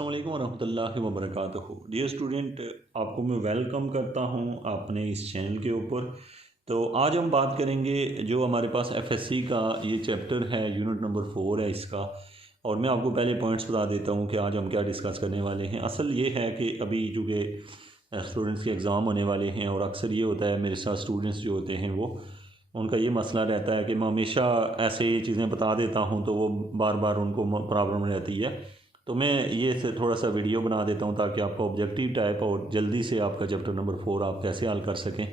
अस्सलाम वालेकुम रहमतुल्लाहि व बरकातहू। डियर स्टूडेंट, आपको मैं वेलकम करता हूं अपने इस चैनल के ऊपर। तो आज हम बात करेंगे जो हमारे पास एफएससी का ये चैप्टर है, यूनिट नंबर 4 है इसका। और मैं आपको पहले पॉइंट्स बता देता हूं कि आज हम क्या डिस्कस करने वाले हैं। असल ये है कि अभी चूँकि स्टूडेंट्स के एग्ज़ाम होने वाले हैं और अक्सर ये होता है मेरे साथ स्टूडेंट्स जो होते हैं वो उनका ये मसला रहता है कि मैं हमेशा ऐसे चीज़ें बता देता हूँ तो वो बार बार उनको प्रॉब्लम रहती है। तो मैं ये से थोड़ा सा वीडियो बना देता हूँ ताकि आपका ऑब्जेक्टिव टाइप और जल्दी से आपका चैप्टर नंबर 4 आप कैसे हल कर सकें।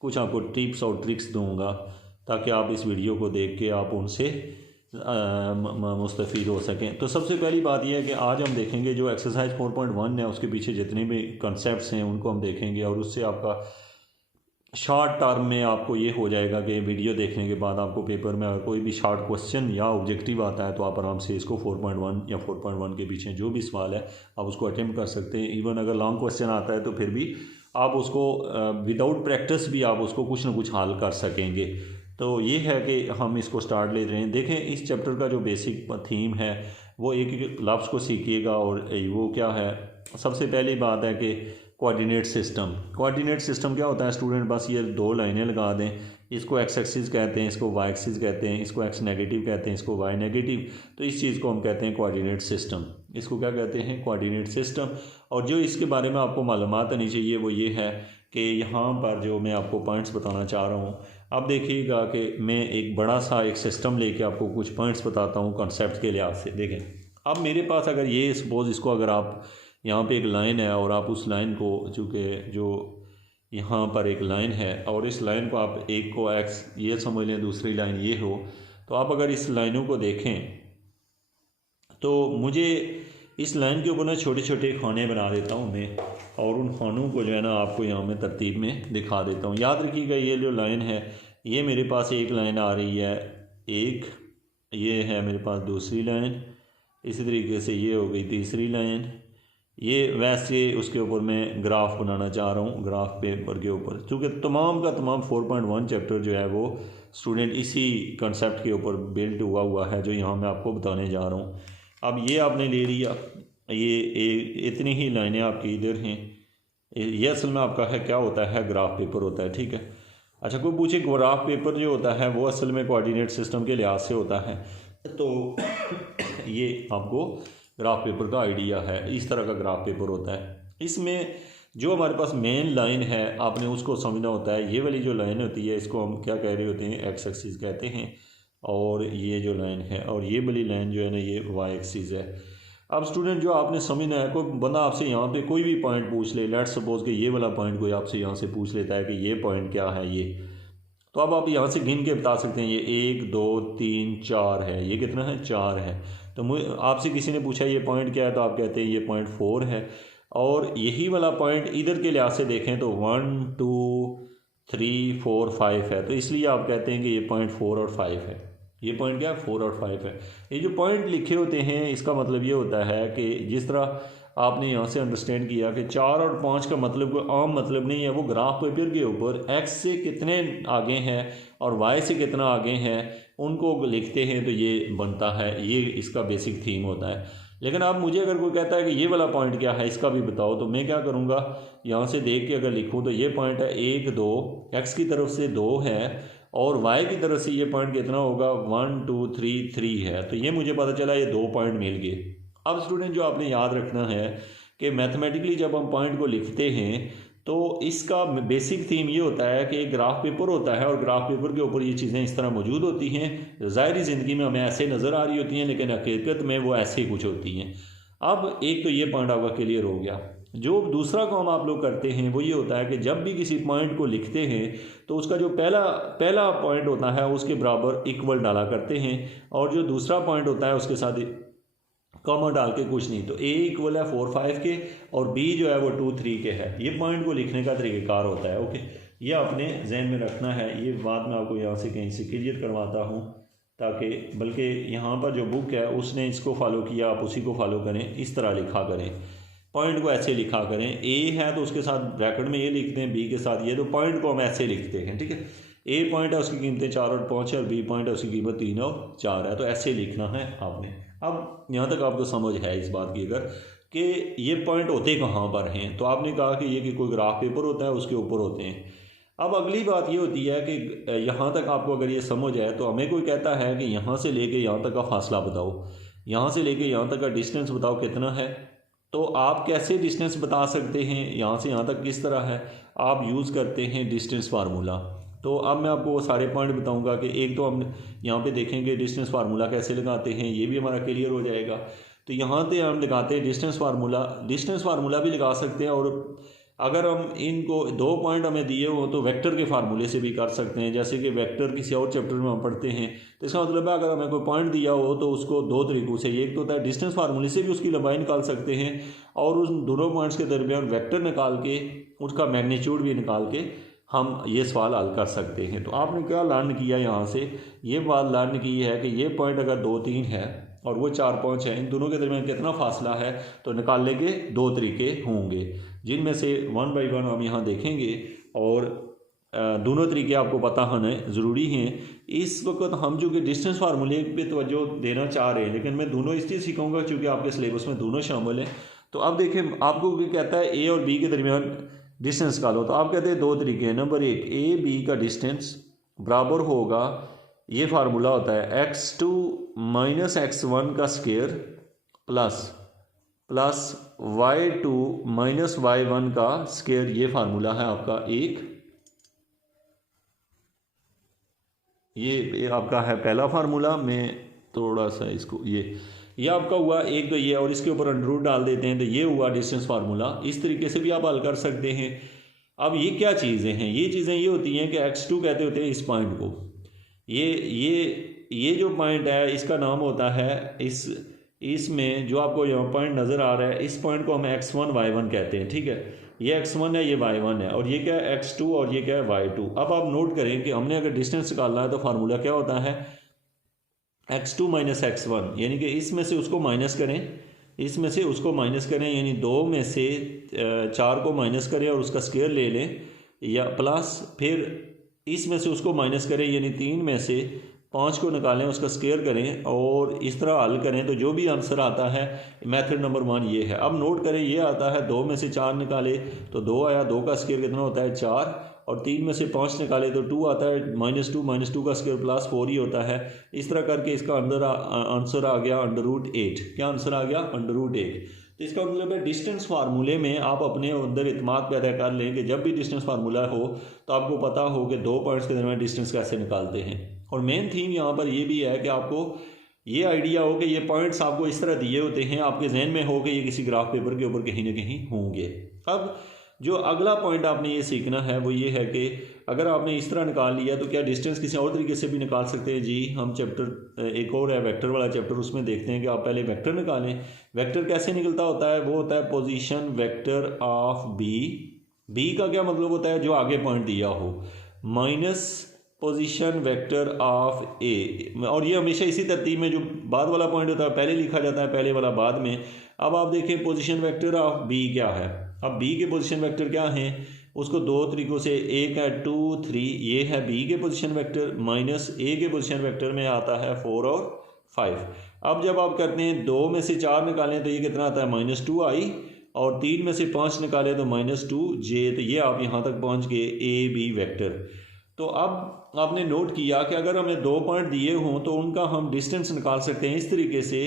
कुछ आपको टिप्स और ट्रिक्स दूंगा ताकि आप इस वीडियो को देख के आप उनसे मुस्तफ़ीद हो सकें। तो सबसे पहली बात यह है कि आज हम देखेंगे जो एक्सरसाइज 4.1 है उसके पीछे जितने भी कंसेप्ट्स हैं उनको हम देखेंगे और उससे आपका शॉर्ट टर्म में आपको ये हो जाएगा कि वीडियो देखने के बाद आपको पेपर में अगर कोई भी शॉर्ट क्वेश्चन या ऑब्जेक्टिव आता है तो आप आराम से इसको 4.1 या 4.1 के पीछे जो भी सवाल है आप उसको अटेम्प्ट कर सकते हैं। इवन अगर लॉन्ग क्वेश्चन आता है तो फिर भी आप उसको विदाउट प्रैक्टिस भी आप उसको कुछ ना कुछ हल कर सकेंगे। तो ये है कि हम इसको स्टार्ट ले रहे हैं। देखें, इस चैप्टर का जो बेसिक थीम है वो एक एक लफ्ज़ को सीखिएगा और वो क्या है। सबसे पहली बात है कि कोऑर्डिनेट सिस्टम। कोऑर्डिनेट सिस्टम क्या होता है स्टूडेंट, बस ये दो लाइनें लगा दें। इसको एक्स एक्सिस कहते हैं, इसको वाई एक्सिस कहते हैं, इसको एक्स नेगेटिव कहते हैं, इसको वाई नेगेटिव। तो इस चीज़ को हम कहते हैं कोऑर्डिनेट सिस्टम। इसको क्या कहते हैं? Coordinate system. और जो इसके बारे में आपको मालूमात होनी चाहिए वो ये है कि यहाँ पर जो मैं आपको पॉइंट्स बताना चाह रहा हूँ, अब देखिएगा कि मैं एक बड़ा सा एक सिस्टम लेके आपको कुछ पॉइंट्स बताता हूँ कॉन्सेप्ट के लिहाज से। देखें, अब मेरे पास अगर ये सपोज इसको अगर आप यहाँ पे एक लाइन है और आप उस लाइन को, चूँकि जो यहाँ पर एक लाइन है और इस लाइन को आप एक को एक्स ये समझ लें, दूसरी लाइन ये हो, तो आप अगर इस लाइनों को देखें तो मुझे इस लाइन के ऊपर ना छोटे छोटे खाने बना देता हूँ मैं, और उन खानों को जो है ना आपको यहाँ में तरतीब में दिखा देता हूँ। याद रखिएगा, ये जो लाइन है ये मेरे पास एक लाइन आ रही है, एक ये है मेरे पास दूसरी लाइन, इसी तरीके से ये हो गई तीसरी लाइन। ये वैसे उसके ऊपर मैं ग्राफ बनाना चाह रहा हूँ, ग्राफ पेपर के ऊपर, क्योंकि तमाम का तमाम 4.1 चैप्टर जो है वो स्टूडेंट इसी कंसेप्ट के ऊपर बिल्ड हुआ है जो यहाँ मैं आपको बताने जा रहा हूँ। अब ये आपने ले लिया, ये इतनी ही लाइनें आपकी इधर हैं। ये असल में आपका है क्या होता है, ग्राफ पेपर होता है, ठीक है। अच्छा, कोई पूछे ग्राफ पेपर जो होता है वो असल में कोऑर्डिनेट सिस्टम के लिहाज से होता है। तो ये आपको ग्राफ पेपर का आइडिया है, इस तरह का ग्राफ पेपर होता है। इसमें जो हमारे पास मेन लाइन है आपने उसको समझना होता है। ये वाली जो लाइन होती है इसको हम क्या कह रहे होते हैं, एक्स एक्सिस कहते हैं, और ये जो लाइन है और ये वाली लाइन जो है ना ये वाई एक्सिस है। अब स्टूडेंट जो आपने समझना है, कोई बंदा आपसे यहाँ पे कोई भी पॉइंट पूछ ले, लेट्स सपोज कि ये वाला पॉइंट कोई आपसे यहाँ से पूछ लेता है कि ये पॉइंट क्या है ये, तो अब आप यहाँ से गिन के बता सकते हैं ये 1 2 3 4 है। ये कितना है? 4 है। तो मुझे आपसे किसी ने पूछा ये पॉइंट क्या है, तो आप कहते हैं ये पॉइंट 4 है। और यही वाला पॉइंट इधर के लिहाज से देखें तो 1 2 3 4 5 है, तो इसलिए आप कहते हैं कि ये पॉइंट 4 और 5 है। ये पॉइंट क्या है? 4 और 5 है। ये जो पॉइंट लिखे होते हैं इसका मतलब ये होता है कि जिस तरह आपने यहाँ से अंडरस्टैंड किया कि 4 और 5 का मतलब कोई आम मतलब नहीं है, वो ग्राफ पेपर के ऊपर एक्स से कितने आगे हैं और वाई से कितना आगे हैं उनको लिखते हैं, तो ये बनता है, ये इसका बेसिक थीम होता है। लेकिन आप मुझे अगर कोई कहता है कि ये वाला पॉइंट क्या है इसका भी बताओ, तो मैं क्या करूँगा, यहाँ से देख के अगर लिखूँ तो ये पॉइंट है 1 2, एक्स की तरफ से 2 है और वाई की तरफ से ये पॉइंट कितना होगा 1 2 3 3 है। तो ये मुझे पता चला ये 2 पॉइंट मिल गए। अब स्टूडेंट जो आपने याद रखना है कि मैथमेटिकली जब हम पॉइंट को लिखते हैं तो इसका बेसिक थीम ये होता है कि एक ग्राफ पेपर होता है और ग्राफ पेपर के ऊपर ये चीज़ें इस तरह मौजूद होती हैं। ज़ाहिरी ज़िंदगी में हमें ऐसे नज़र आ रही होती हैं लेकिन हकीकत में वो ऐसे ही कुछ होती हैं। अब एक तो ये पॉइंट आपका क्लियर हो गया। जो दूसरा काम आप लोग करते हैं वो ये होता है कि जब भी किसी पॉइंट को लिखते हैं तो उसका जो पहला पॉइंट होता है उसके बराबर इक्वल डाला करते हैं, और जो दूसरा पॉइंट होता है उसके साथ कॉमा डाल के कुछ नहीं। तो ए इक्वल है 4 5 के और बी जो है वो 2 3 के है। ये पॉइंट को लिखने का तरीक़ेकार होता है। ओके, ये आपने जहन में रखना है। ये बात मैं आपको यहाँ से कहीं से क्लियर करवाता हूँ ताकि, बल्कि यहाँ पर जो बुक है उसने इसको फॉलो किया, आप उसी को फॉलो करें, इस तरह लिखा करें, पॉइंट को ऐसे लिखा करें। ए है तो उसके साथ ब्रैकेट में ये लिखते हैं, बी के साथ ये, तो पॉइंट को हम ऐसे लिखते हैं, ठीक है। ए पॉइंट है उसकी कीमतें 4 और 5 है और बी पॉइंट है उसकी कीमत 3 और 4 है, तो ऐसे लिखना है आपने। अब यहाँ तक आपको समझ है इस बात की अगर कि ये पॉइंट होते कहाँ पर हैं, तो आपने कहा कि ये कि कोई ग्राफ पेपर होता है उसके ऊपर होते हैं। अब अगली बात ये होती है कि यहाँ तक आपको अगर ये समझ आए तो हमें कोई कहता है कि यहाँ से लेके यहाँ तक का फासला बताओ, यहाँ से लेके यहाँ तक का डिस्टेंस बताओ कितना है। तो आप कैसे डिस्टेंस बता सकते हैं, यहाँ से यहाँ तक किस तरह है, आप यूज़ करते हैं डिस्टेंस फार्मूला। तो अब मैं आपको वो सारे पॉइंट बताऊंगा कि एक तो हम यहाँ पे देखेंगे डिस्टेंस फार्मूला कैसे लगाते हैं, ये भी हमारा क्लियर हो जाएगा। तो यहाँ पे हम लगाते हैं डिस्टेंस फार्मूला भी लगा सकते हैं। और अगर हम इनको 2 पॉइंट हमें दिए हो तो वेक्टर के फार्मूले से भी कर सकते हैं, जैसे कि वेक्टर किसी और चैप्टर में हम पढ़ते हैं। तो इसका मतलब है अगर हमें कोई पॉइंट दिया हो तो उसको 2 तरीक़ों से, एक तो होता है डिस्टेंस फार्मूले से भी उसकी लंबाई निकाल सकते हैं और उस दोनों पॉइंट्स के दरमियान वेक्टर निकाल के उसका मैग्नीट्यूड भी निकाल के हम ये सवाल हल कर सकते हैं। तो आपने क्या लर्न किया यहाँ से, ये बात लर्न की है कि ये पॉइंट अगर 2, 3 है और वो 4, 5 है, इन दोनों के दरमियान कितना फासला है, तो निकालने के 2 तरीके होंगे, जिनमें से 1 बाई 1 हम यहाँ देखेंगे और दोनों तरीके आपको पता होने ज़रूरी हैं। इस वक्त हम चूँकि डिस्टेंस फार्मूले पे तवज्जो देना चाह रहे हैं, लेकिन मैं दोनों इसलिए सिखाऊंगा चूँकि आपके सिलेबस में दोनों शामिल हैं। तो अब देखें, आपको कहता है ए और बी के दरमियान डिस्टेंस निकालो, तो आप कहते हैं 2 तरीके हैं। नंबर 1, ए बी का डिस्टेंस बराबर होगा, ये फार्मूला होता है x2 माइनस x1 का square plus y2 minus y1 का स्क्वायर, ये फार्मूला है आपका एक। ये आपका है पहला फार्मूला। मैं थोड़ा सा इसको ये आपका हुआ एक, तो ये और इसके ऊपर अंडर रूट डाल देते हैं, तो ये हुआ डिस्टेंस फार्मूला। इस तरीके से भी आप हल कर सकते हैं। अब ये क्या चीज़ें हैं, ये चीज़ें ये होती हैं कि x2 कहते होते हैं इस पॉइंट को, ये जो पॉइंट है इसका नाम होता है, इसमें जो आपको यहाँ पॉइंट नज़र आ रहा है, इस पॉइंट को हम x1 y1 कहते हैं, ठीक है। ये x1 है, ये y1 है, और ये क्या है x2 और ये क्या है y2। अब आप नोट करें कि हमने अगर डिस्टेंस निकालना है तो फार्मूला क्या होता है, x2 माइनस x1, यानी कि इसमें से उसको माइनस करें, इसमें से उसको माइनस करें, यानी 2 में से 4 को माइनस करें और उसका स्क्वायर ले लें, या प्लस फिर इसमें से उसको माइनस करें, यानी 3 में से 5 को निकालें, उसका स्क्वायर करें और इस तरह हल करें, तो जो भी आंसर आता है मेथड नंबर 1 ये है। अब नोट करें, ये आता है 2 में से 4 निकाले तो 2 आया, 2 का स्क्वायर कितना होता है 4, और 3 में से 5 निकाले तो 2 आता है, -2 का स्क्वायर प्लस 4 ही होता है। इस तरह करके इसका आंसर आ गया √8। क्या आंसर आ गया, √8। तो इसका मतलब है डिस्टेंस फार्मूले में आप अपने अंदर इत्मीनान पैदा कर लें कि जब भी डिस्टेंस फार्मूला हो तो आपको पता हो कि 2 पॉइंट्स के दरमियान डिस्टेंस कैसे निकालते हैं। और मेन थीम यहाँ पर ये भी है कि आपको ये आइडिया हो कि ये पॉइंट्स आपको इस तरह दिए होते हैं, आपके जहन में हो कि ये किसी ग्राफ पेपर के ऊपर कहीं ना कहीं होंगे। अब जो अगला पॉइंट आपने ये सीखना है वो ये है कि अगर आपने इस तरह निकाल लिया तो क्या डिस्टेंस किसी और तरीके से भी निकाल सकते हैं। जी, हम चैप्टर एक और है वेक्टर वाला चैप्टर, उसमें देखते हैं कि आप पहले वेक्टर निकालें। वेक्टर कैसे निकलता होता है, वो होता है पोजीशन वेक्टर ऑफ बी का क्या मतलब होता है, जो आगे पॉइंट दिया हो, माइनस पोजीशन वेक्टर ऑफ ए, और ये हमेशा इसी तरतीब में जो बाद वाला पॉइंट होता है पहले लिखा जाता है, पहले वाला बाद में। अब आप देखें पोजीशन वेक्टर ऑफ बी क्या है। अब बी के पोजीशन वेक्टर क्या हैं, उसको 2 तरीक़ों से, एक है 2, 3, ये है बी के पोजीशन वेक्टर, माइनस ए के पोजीशन वेक्टर में आता है 4 और 5। अब जब आप करते हैं 2 में से 4 निकालें तो ये कितना आता है -2i, और 3 में से 5 निकालें तो -2j। तो ये आप यहाँ तक पहुँच गए ए बी वेक्टर। तो अब आपने नोट किया कि अगर हमें 2 पॉइंट दिए हों तो उनका हम डिस्टेंस निकाल सकते हैं इस तरीके से।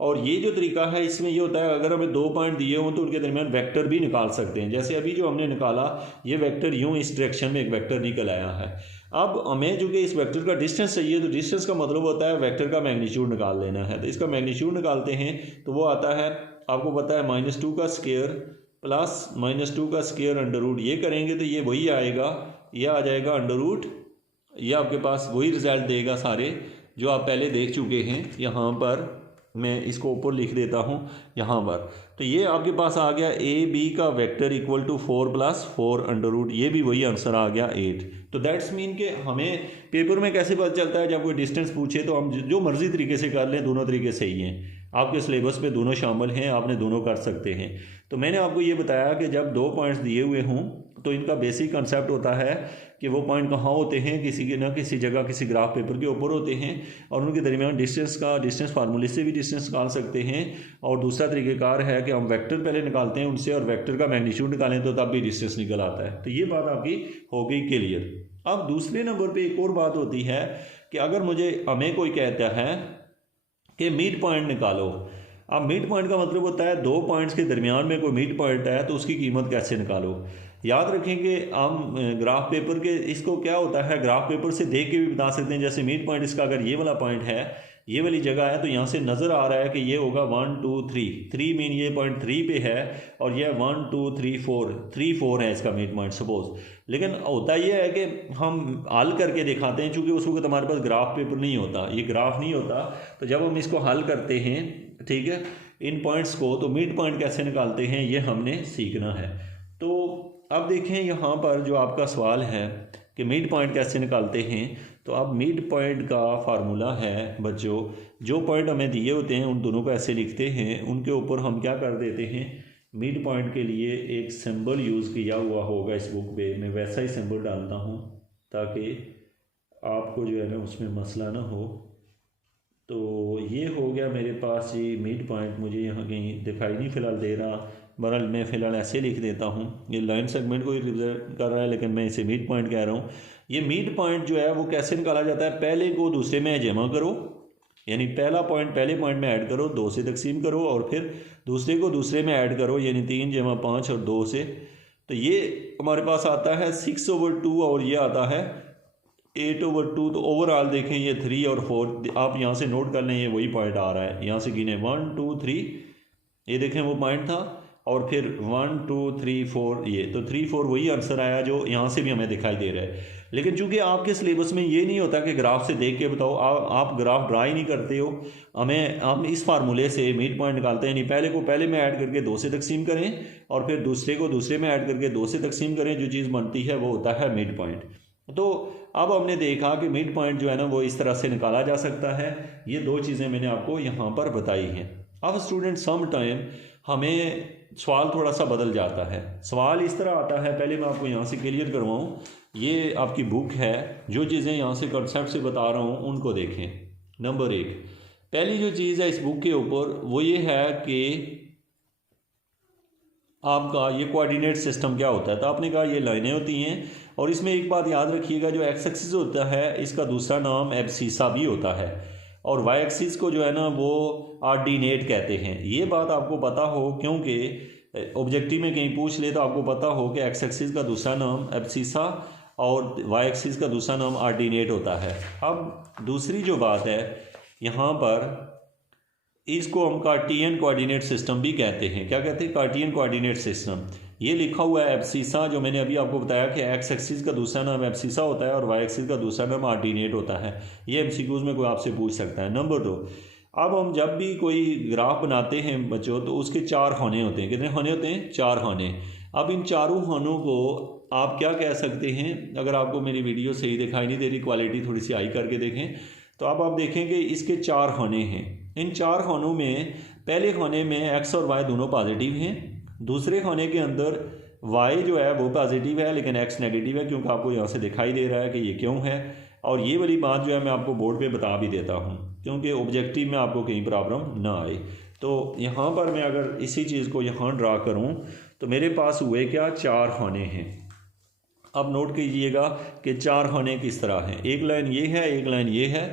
और ये जो तरीका है इसमें ये होता है अगर हमें 2 पॉइंट दिए हों तो उनके दरमियान वेक्टर भी निकाल सकते हैं। जैसे अभी जो हमने निकाला ये वेक्टर यूं इस डायरेक्शन में एक वेक्टर निकल आया है। अब हमें जो कि इस वेक्टर का डिस्टेंस चाहिए, तो डिस्टेंस का मतलब होता है वेक्टर का मैग्नीट्यूड निकाल लेना है। तो इसका मैग्नीट्यूड निकालते हैं तो वो आता है, आपको पता है, -2 का स्क्वायर प्लस -2 का स्क्वायर अंडर रूट। ये करेंगे तो ये वही आएगा, ये आ जाएगा अंडर रूट, ये आपके पास वही रिजल्ट देगा सारे जो आप पहले देख चुके हैं। यहाँ पर मैं इसको ऊपर लिख देता हूँ यहाँ पर। तो ये आपके पास आ गया ए बी का vector equal to 4 + 4 under root, ये भी वही आंसर आ गया 8। तो दैट्स मीन कि हमें पेपर में कैसे पता चलता है, जब कोई डिस्टेंस पूछे तो हम जो मर्जी तरीके से कर लें, दोनों तरीके सही हैं। आपके सिलेबस पे दोनों शामिल हैं, आपने दोनों कर सकते हैं। तो मैंने आपको ये बताया कि जब 2 पॉइंट्स दिए हुए हों तो इनका बेसिक कंसेप्ट होता है कि वो पॉइंट कहाँ होते हैं, किसी के ना किसी जगह किसी ग्राफ पेपर के ऊपर होते हैं, और उनके दरमियान डिस्टेंस फार्मूले से भी डिस्टेंस निकाल सकते हैं। और दूसरा तरीक़ेकार है कि हम वेक्टर पहले निकालते हैं उनसे और वेक्टर का मैग्नीट्यूड निकालें तो तब भी डिस्टेंस निकल आता है। तो ये बात आपकी हो गई क्लियर। अब दूसरे नंबर पर एक और बात होती है कि अगर हमें कोई कहता है कि मिड पॉइंट निकालो। अब मिड पॉइंट का मतलब होता है 2 पॉइंट्स के दरमियान में कोई मिड पॉइंट है तो उसकी कीमत कैसे निकालो। याद रखें कि हम ग्राफ पेपर के इसको क्या होता है, ग्राफ पेपर से देख के भी बता सकते हैं। जैसे मिड पॉइंट इसका अगर ये वाला पॉइंट है, ये वाली जगह है, तो यहाँ से नज़र आ रहा है कि ये होगा 1 2 3 मीन ये पॉइंट 3 पे है, और ये 1 2 3 4 है इसका मिड पॉइंट सपोज। लेकिन होता यह है कि हम हल करके दिखाते हैं, चूँकि उस वक्त हमारे पास ग्राफ पेपर नहीं होता, ये ग्राफ नहीं होता, तो जब हम इसको हल करते हैं, ठीक है, इन पॉइंट्स को, तो मिड पॉइंट कैसे निकालते हैं ये हमने सीखना है। तो अब देखें यहाँ पर जो आपका सवाल है कि मिड पॉइंट कैसे निकालते हैं, तो अब मिड पॉइंट का फार्मूला है बच्चों, जो पॉइंट हमें दिए होते हैं उन दोनों को ऐसे लिखते हैं, उनके ऊपर हम क्या कर देते हैं, मिड पॉइंट के लिए एक सिंबल यूज़ किया हुआ होगा इस बुक पे, मैं वैसा ही सिंबल डालता हूँ ताकि आपको जो है ना उसमें मसला ना हो। तो ये हो गया मेरे पास ये मिड पॉइंट, मुझे यहाँ कहीं दिखाई नहीं फ़िलहाल दे रहा, बहरहाल मैं फ़िलहाल ऐसे लिख देता हूँ। ये लाइन सेगमेंट को ही रिप्रेजेंट कर रहा है लेकिन मैं इसे मिड पॉइंट कह रहा हूँ। ये मिड पॉइंट जो है वो कैसे निकाला जाता है, पहले को दूसरे में जमा करो, यानी पहला पॉइंट पहले पॉइंट में ऐड करो, 2 से तकसीम करो, और फिर दूसरे को दूसरे में ऐड करो, यानी 3 जमा 5 और 2 से, तो ये हमारे पास आता है 6/2 और ये आता है 8/2। तो ओवरऑल देखें ये 3 और 4, आप यहाँ से नोट कर लें, ये वही पॉइंट आ रहा है। यहाँ से गिने 1 2 3, ये देखें वो पॉइंट था, और फिर 1 2 3 4, ये तो 3 4 वही आंसर आया जो यहाँ से भी हमें दिखाई दे रहा है। लेकिन चूंकि आपके सिलेबस में ये नहीं होता कि ग्राफ से देख के बताओ, आप ग्राफ ड्रा ही नहीं करते हो, हम इस फार्मूले से मिड पॉइंट निकालते हैं। नहीं, पहले को पहले में ऐड करके 2 से तकसीम करें, और फिर दूसरे को दूसरे में ऐड करके 2 से तकसीम करें, जो चीज़ बनती है वो होता है मिड पॉइंट। तो अब हमने देखा कि मिड पॉइंट जो है ना वो इस तरह से निकाला जा सकता है। ये 2 चीज़ें मैंने आपको यहाँ पर बताई हैं। अब स्टूडेंट सम टाइम हमें सवाल थोड़ा सा बदल जाता है। सवाल इस तरह आता है, पहले मैं आपको यहाँ से क्लियर करवाऊँ, ये आपकी बुक है, जो चीज़ें यहाँ से कॉन्सेप्ट से बता रहा हूँ उनको देखें। नंबर 1, पहली जो चीज़ है इस बुक के ऊपर वो ये है कि आपका ये कोऑर्डिनेट सिस्टम क्या होता है। तो आपने कहा ये लाइनें होती हैं, और इसमें एक बात याद रखिएगा, जो एक्स एक्सिस होता है इसका दूसरा नाम एब्सीसा भी होता है, और वाई एक्सिस को जो है ना वो ऑर्डिनेट कहते हैं। ये बात आपको पता हो, क्योंकि ऑब्जेक्टिव में कहीं पूछ ले तो आपको पता हो कि एक्स एक्सिस का दूसरा नाम एब्सीसा और वाई एक्सिस का दूसरा नाम ऑर्डिनेट होता है। अब दूसरी जो बात है यहाँ पर, इसको हम कार्टियन कोऑर्डिनेट सिस्टम भी कहते हैं। क्या कहते हैं? कार्टियन कोऑर्डिनेट सिस्टम। ये लिखा हुआ है एब्सीसा, जो मैंने अभी आपको बताया कि एक्स एक्सिस का दूसरा नाम एब्सीसा होता है और वाई एक्सिस का दूसरा नाम ऑर्डिनेट होता है। ये एमसीक्यूज में कोई आपसे पूछ सकता है। नंबर 2, अब हम जब भी कोई ग्राफ बनाते हैं बच्चों, तो उसके 4 खाने होते हैं। कितने खाने होते हैं? 4 खाने। अब इन चारों खानों को आप क्या कह सकते हैं? अगर आपको मेरी वीडियो सही दिखाई नहीं दे रही, क्वालिटी थोड़ी सी हाई करके देखें, तो अब आप देखेंगे इसके 4 खाने हैं। इन 4 खानों में पहले खाने में एक्स और वाई दोनों पॉजिटिव हैं, दूसरे खाने के अंदर वाई जो है वो पॉजिटिव है लेकिन एक्स नेगेटिव है, क्योंकि आपको यहाँ से दिखाई दे रहा है कि ये क्यों है। और ये वाली बात जो है मैं आपको बोर्ड पे बता भी देता हूँ, क्योंकि ऑब्जेक्टिव में आपको कहीं प्रॉब्लम ना आए। तो यहाँ पर मैं अगर इसी चीज़ को यहाँ ड्रा करूँ तो मेरे पास हुए क्या? 4 खाने हैं। अब नोट कीजिएगा कि 4 खाने किस तरह हैं। एक लाइन ये है, एक लाइन ये है,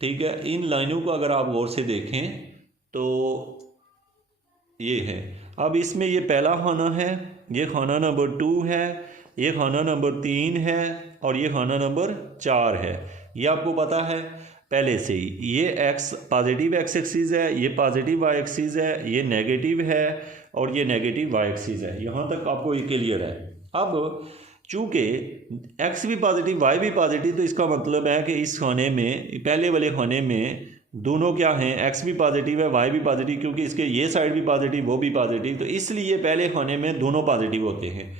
ठीक है। इन लाइनों को अगर आप गौर से देखें तो ये है। अब इसमें ये पहला खाना है, ये खाना नंबर 2 है, ये खाना नंबर 3 है, और ये खाना नंबर 4 है। ये आपको पता है पहले से ही। ये एक्स पॉजिटिव एक्स एक्सिस है, ये पॉजिटिव वाई एक्सिस है, ये नेगेटिव है और ये नेगेटिव वाई एक्सिस है। यहाँ तक आपको ये क्लियर है। अब चूँकि एक्स भी पॉजिटिव वाई भी पॉजिटिव, तो इसका मतलब है कि इस खाने में, पहले वाले खाने में दोनों क्या हैं? एक्स भी पॉजिटिव है, वाई भी पॉजिटिव, क्योंकि इसके ये साइड भी पॉजिटिव वो भी पॉजिटिव, तो इसलिए पहले खाने में दोनों पॉजिटिव होते हैं।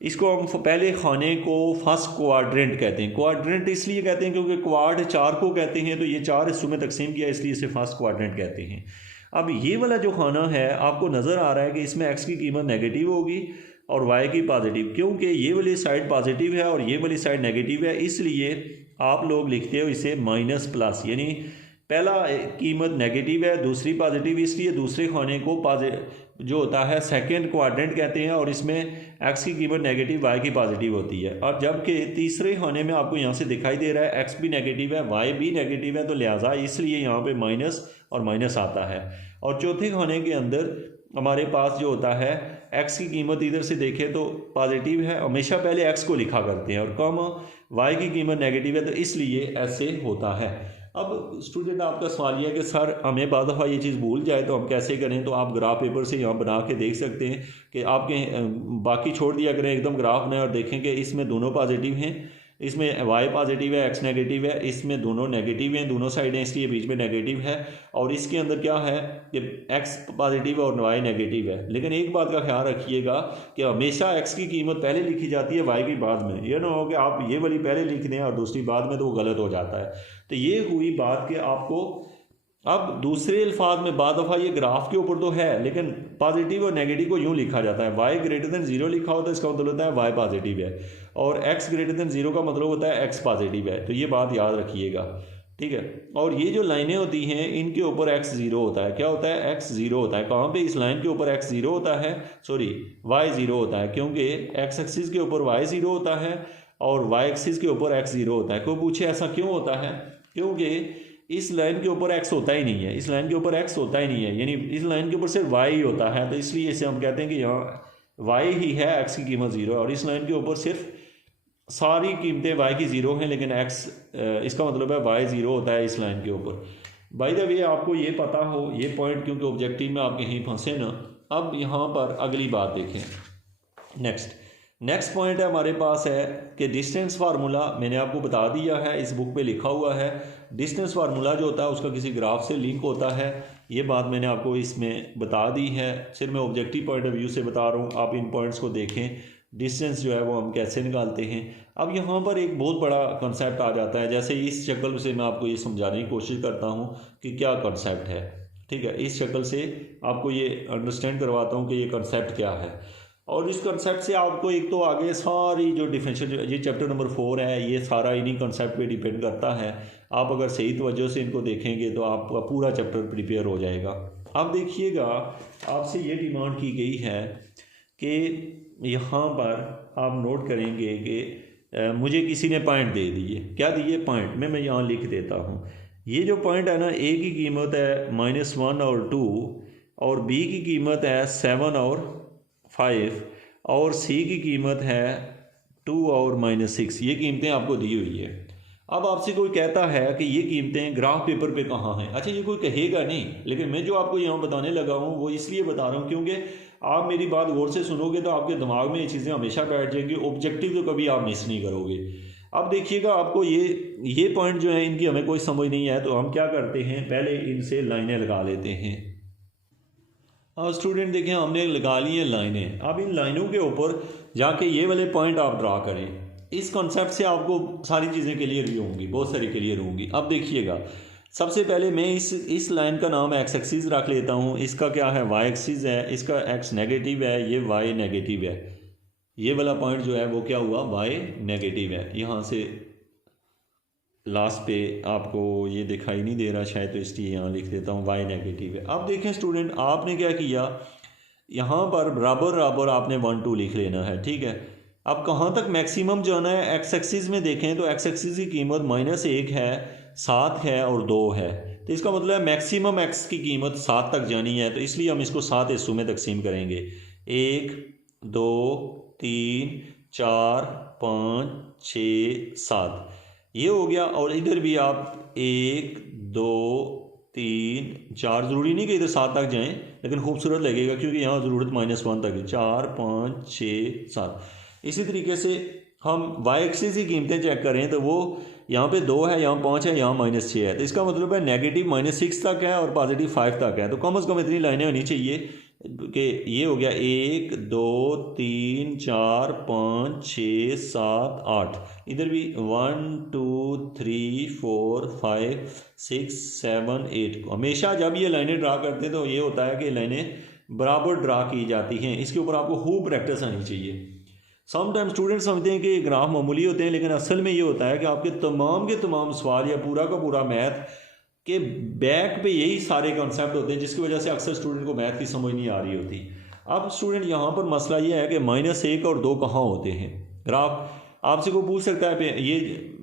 इसको हम पहले खाने को फर्स्ट क्वाड्रेंट कहते हैं। क्वाड्रेंट इसलिए कहते हैं क्योंकि क्वाड 4 को कहते हैं, तो ये 4 हिस्सों में तकसीम किया, इसलिए इसे फर्स्ट क्वाड्रेंट कहते हैं। अब ये वाला जो खाना है आपको नज़र आ रहा है कि इसमें एक्स की कीमत नेगेटिव होगी और वाई की पॉजिटिव, क्योंकि ये वाली साइड पॉजिटिव है और ये वाली साइड नेगेटिव है, इसलिए आप लोग लिखते हो इसे माइनस प्लस, यानी पहला कीमत नेगेटिव है दूसरी पॉजिटिव, इसलिए दूसरे खाने को जो होता है सेकंड क्वाड्रेंट कहते हैं और इसमें एक्स की कीमत नेगेटिव वाई की पॉजिटिव होती है। और जबकि तीसरे खाने में आपको यहाँ से दिखाई दे रहा है एक्स भी नेगेटिव है वाई भी नेगेटिव है, तो लिहाजा इसलिए यहाँ पे माइनस और माइनस आता है। और चौथे खाने के अंदर हमारे पास जो होता है एक्स की कीमत इधर से देखें तो पॉजिटिव है, हमेशा पहले एक्स को लिखा करते हैं, और कम वाई की कीमत नेगेटिव है, तो इसलिए ऐसे होता है। अब स्टूडेंट आपका सवाल यह है कि सर हमें बाद दफ़ा ये चीज़ भूल जाए तो हम कैसे करें, तो आप ग्राफ पेपर से यहाँ बना के देख सकते हैं कि आपके बाकी छोड़ दिया करें, एकदम ग्राफ बनाएं और देखें कि इसमें दोनों पॉजिटिव हैं, इसमें वाई पॉजिटिव है एक्स नेगेटिव है, इसमें दोनों नेगेटिव हैं दोनों साइडें, इसलिए बीच में नेगेटिव है, और इसके अंदर क्या है कि एक्स पॉजिटिव है और वाई नेगेटिव है। लेकिन एक बात का ख्याल रखिएगा कि हमेशा एक्स की कीमत पहले लिखी जाती है वाई की बाद में, यह ना हो कि आप ये वाली पहले लिख दें और दूसरी बाद में, तो वो गलत हो जाता है। तो ये हुई बात कि आपको अब दूसरे अल्फाज में बाद दफ़ा ये ग्राफ के ऊपर तो है, लेकिन पॉजिटिव और नेगेटिव को यूँ लिखा जाता है, वाई ग्रेटर दैन ज़ीरो लिखा होता है इसका मतलब होता है वाई पॉजिटिव है, और एक्स ग्रेटर दैन ज़ीरो का मतलब होता है एक्स पॉजिटिव है। तो ये बात याद रखिएगा, ठीक है। और ये जो लाइनें होती हैं इनके ऊपर एक्स ज़ीरो होता है, क्या होता है एक्स ज़ीरो होता है, कहाँ पे इस लाइन के ऊपर एक्स ज़ीरो होता है, सॉरी वाई ज़ीरो होता है, क्योंकि एक्स एक्सिस के ऊपर वाई ज़ीरो होता है और वाई एक्सिस के ऊपर एक्स ज़ीरो होता है। कोई पूछे ऐसा क्यों होता है, क्योंकि इस लाइन के ऊपर एक्स होता ही नहीं है, इस लाइन के ऊपर एक्स होता ही नहीं है, यानी इस लाइन के ऊपर सिर्फ वाई होता है, तो इसलिए इसे हम कहते हैं कि यहाँ वाई ही है, एक्स की कीमत ज़ीरो है, और इस लाइन के ऊपर सिर्फ सारी कीमतें वाई की ज़ीरो हैं, लेकिन एक्स इसका मतलब है वाई ज़ीरो होता है इस लाइन के ऊपर। बाय द वे आपको ये पता हो ये पॉइंट, क्योंकि ऑब्जेक्टिव में आप कहीं फंसे ना। अब यहाँ पर अगली बात देखें, नेक्स्ट पॉइंट है हमारे पास है कि डिस्टेंस फार्मूला मैंने आपको बता दिया है, इस बुक पे लिखा हुआ है। डिस्टेंस फार्मूला जो होता है उसका किसी ग्राफ से लिंक होता है, ये बात मैंने आपको इसमें बता दी है, सिर्फ मैं ऑब्जेक्टिव पॉइंट ऑफ व्यू से बता रहा हूँ, आप इन पॉइंट्स को देखें, डिस्टेंस जो है वो हम कैसे निकालते हैं। अब यहाँ पर एक बहुत बड़ा कॉन्सेप्ट आ जाता है, जैसे इस शक्ल से मैं आपको ये समझाने की कोशिश करता हूँ कि क्या कॉन्सेप्ट है, ठीक है। इस शक्ल से आपको ये अंडरस्टैंड करवाता हूँ कि ये कॉन्सेप्ट क्या है, और इस कॉन्सेप्ट से आपको एक तो आगे सारी जो डिफरेंशियल, ये चैप्टर नंबर 4 है, ये सारा इन्हीं कॉन्सेप्ट पे डिपेंड करता है। आप अगर सही तवज्जो से इनको देखेंगे तो आपका पूरा चैप्टर प्रिपेयर हो जाएगा। अब देखिएगा, आपसे ये डिमांड की गई है कि यहाँ पर आप नोट करेंगे कि मुझे किसी ने पॉइंट दे दिए, क्या दिए पॉइंट, मैं यहाँ लिख देता हूँ। ये जो पॉइंट है ना, ए की कीमत है -1 और 2, और बी की कीमत है 7 और 5, और सी की कीमत है 2 और -6, ये कीमतें आपको दी हुई है। अब आपसे कोई कहता है कि ये कीमतें ग्राफ पेपर पे कहाँ हैं, अच्छा ये कोई कहेगा नहीं, लेकिन मैं जो आपको यहाँ बताने लगा हूँ वो इसलिए बता रहा हूँ क्योंकि आप मेरी बात गौर से सुनोगे तो आपके दिमाग में ये चीज़ें हमेशा बैठ जाएंगी, ऑब्जेक्टिव तो कभी आप मिस नहीं करोगे। अब देखिएगा, आपको ये पॉइंट जो है इनकी हमें कोई समझ नहीं है, तो हम क्या करते हैं, पहले इनसे लाइनें लगा लेते हैं। अब स्टूडेंट देखें, हमने लगा ली हैं लाइनें, अब इन लाइनों के ऊपर जाके ये वाले पॉइंट आप ड्रा करें। इस कॉन्सेप्ट से आपको सारी चीज़ें क्लियर भी होंगी, बहुत सारी क्लियर होंगी। अब देखिएगा, सबसे पहले मैं इस लाइन का नाम एक्स एक्सिस रख लेता हूँ, इसका क्या है वाई एक्सिस है, इसका एक्स नेगेटिव है, ये वाई नेगेटिव है, ये वाला पॉइंट जो है वो क्या हुआ वाई नेगेटिव है। यहाँ से लास्ट पे आपको ये दिखाई नहीं दे रहा शायद, तो इसलिए यहाँ लिख देता हूँ वाई नेगेटिव है। अब देखें स्टूडेंट, आपने क्या किया, यहाँ पर बराबर आपने 1 2 लिख लेना है, ठीक है। अब कहाँ तक मैक्सिमम जाना है, एक्स एक्सिस में देखें तो एक्स एक्सिस की कीमत -1 है, 7 है और 2 है, तो इसका मतलब है मैक्सिमम एक्स की कीमत 7 तक जानी है, तो इसलिए हम इसको 7 हिस्सों में तकसीम करेंगे, 1 2 3 4 5 6 7, ये हो गया। और इधर भी आप 1 2 3 4, ज़रूरी नहीं कि इधर 7 तक जाएं, लेकिन खूबसूरत लगेगा क्योंकि यहाँ ज़रूरत -1 तक है, 4 5 6 7। इसी तरीके से हम वाई एक्सिस की कीमतें चेक करें तो वो यहाँ पे 2 है, यहाँ 5 है, यहाँ -6 है, तो इसका मतलब है नेगेटिव -6 तक है और पॉजिटिव 5 तक है, तो कम से कम इतनी लाइनें होनी चाहिए कि ये हो गया 1 2 3 4 5 6 7 8, इधर भी 1 2 3 4 5 6 7 8। हमेशा जब ये लाइनें ड्रा करते हैं तो ये होता है कि लाइनें बराबर ड्रा की जाती हैं। इसके ऊपर आपको खूब प्रैक्टिस आनी चाहिए। समटाइम स्टूडेंट समझते हैं कि ग्राफ मामूली होते हैं, लेकिन असल में ये होता है कि आपके तमाम के तमाम सवाल या पूरा का पूरा मैथ के बैक पे यही सारे कॉन्सेप्ट होते हैं, जिसकी वजह से अक्सर स्टूडेंट को मैथ की समझ नहीं आ रही होती। अब स्टूडेंट यहाँ पर मसला ये है कि -1 और 2 कहाँ होते हैं। ग्राफ आपसे कोई पूछ सकता है ये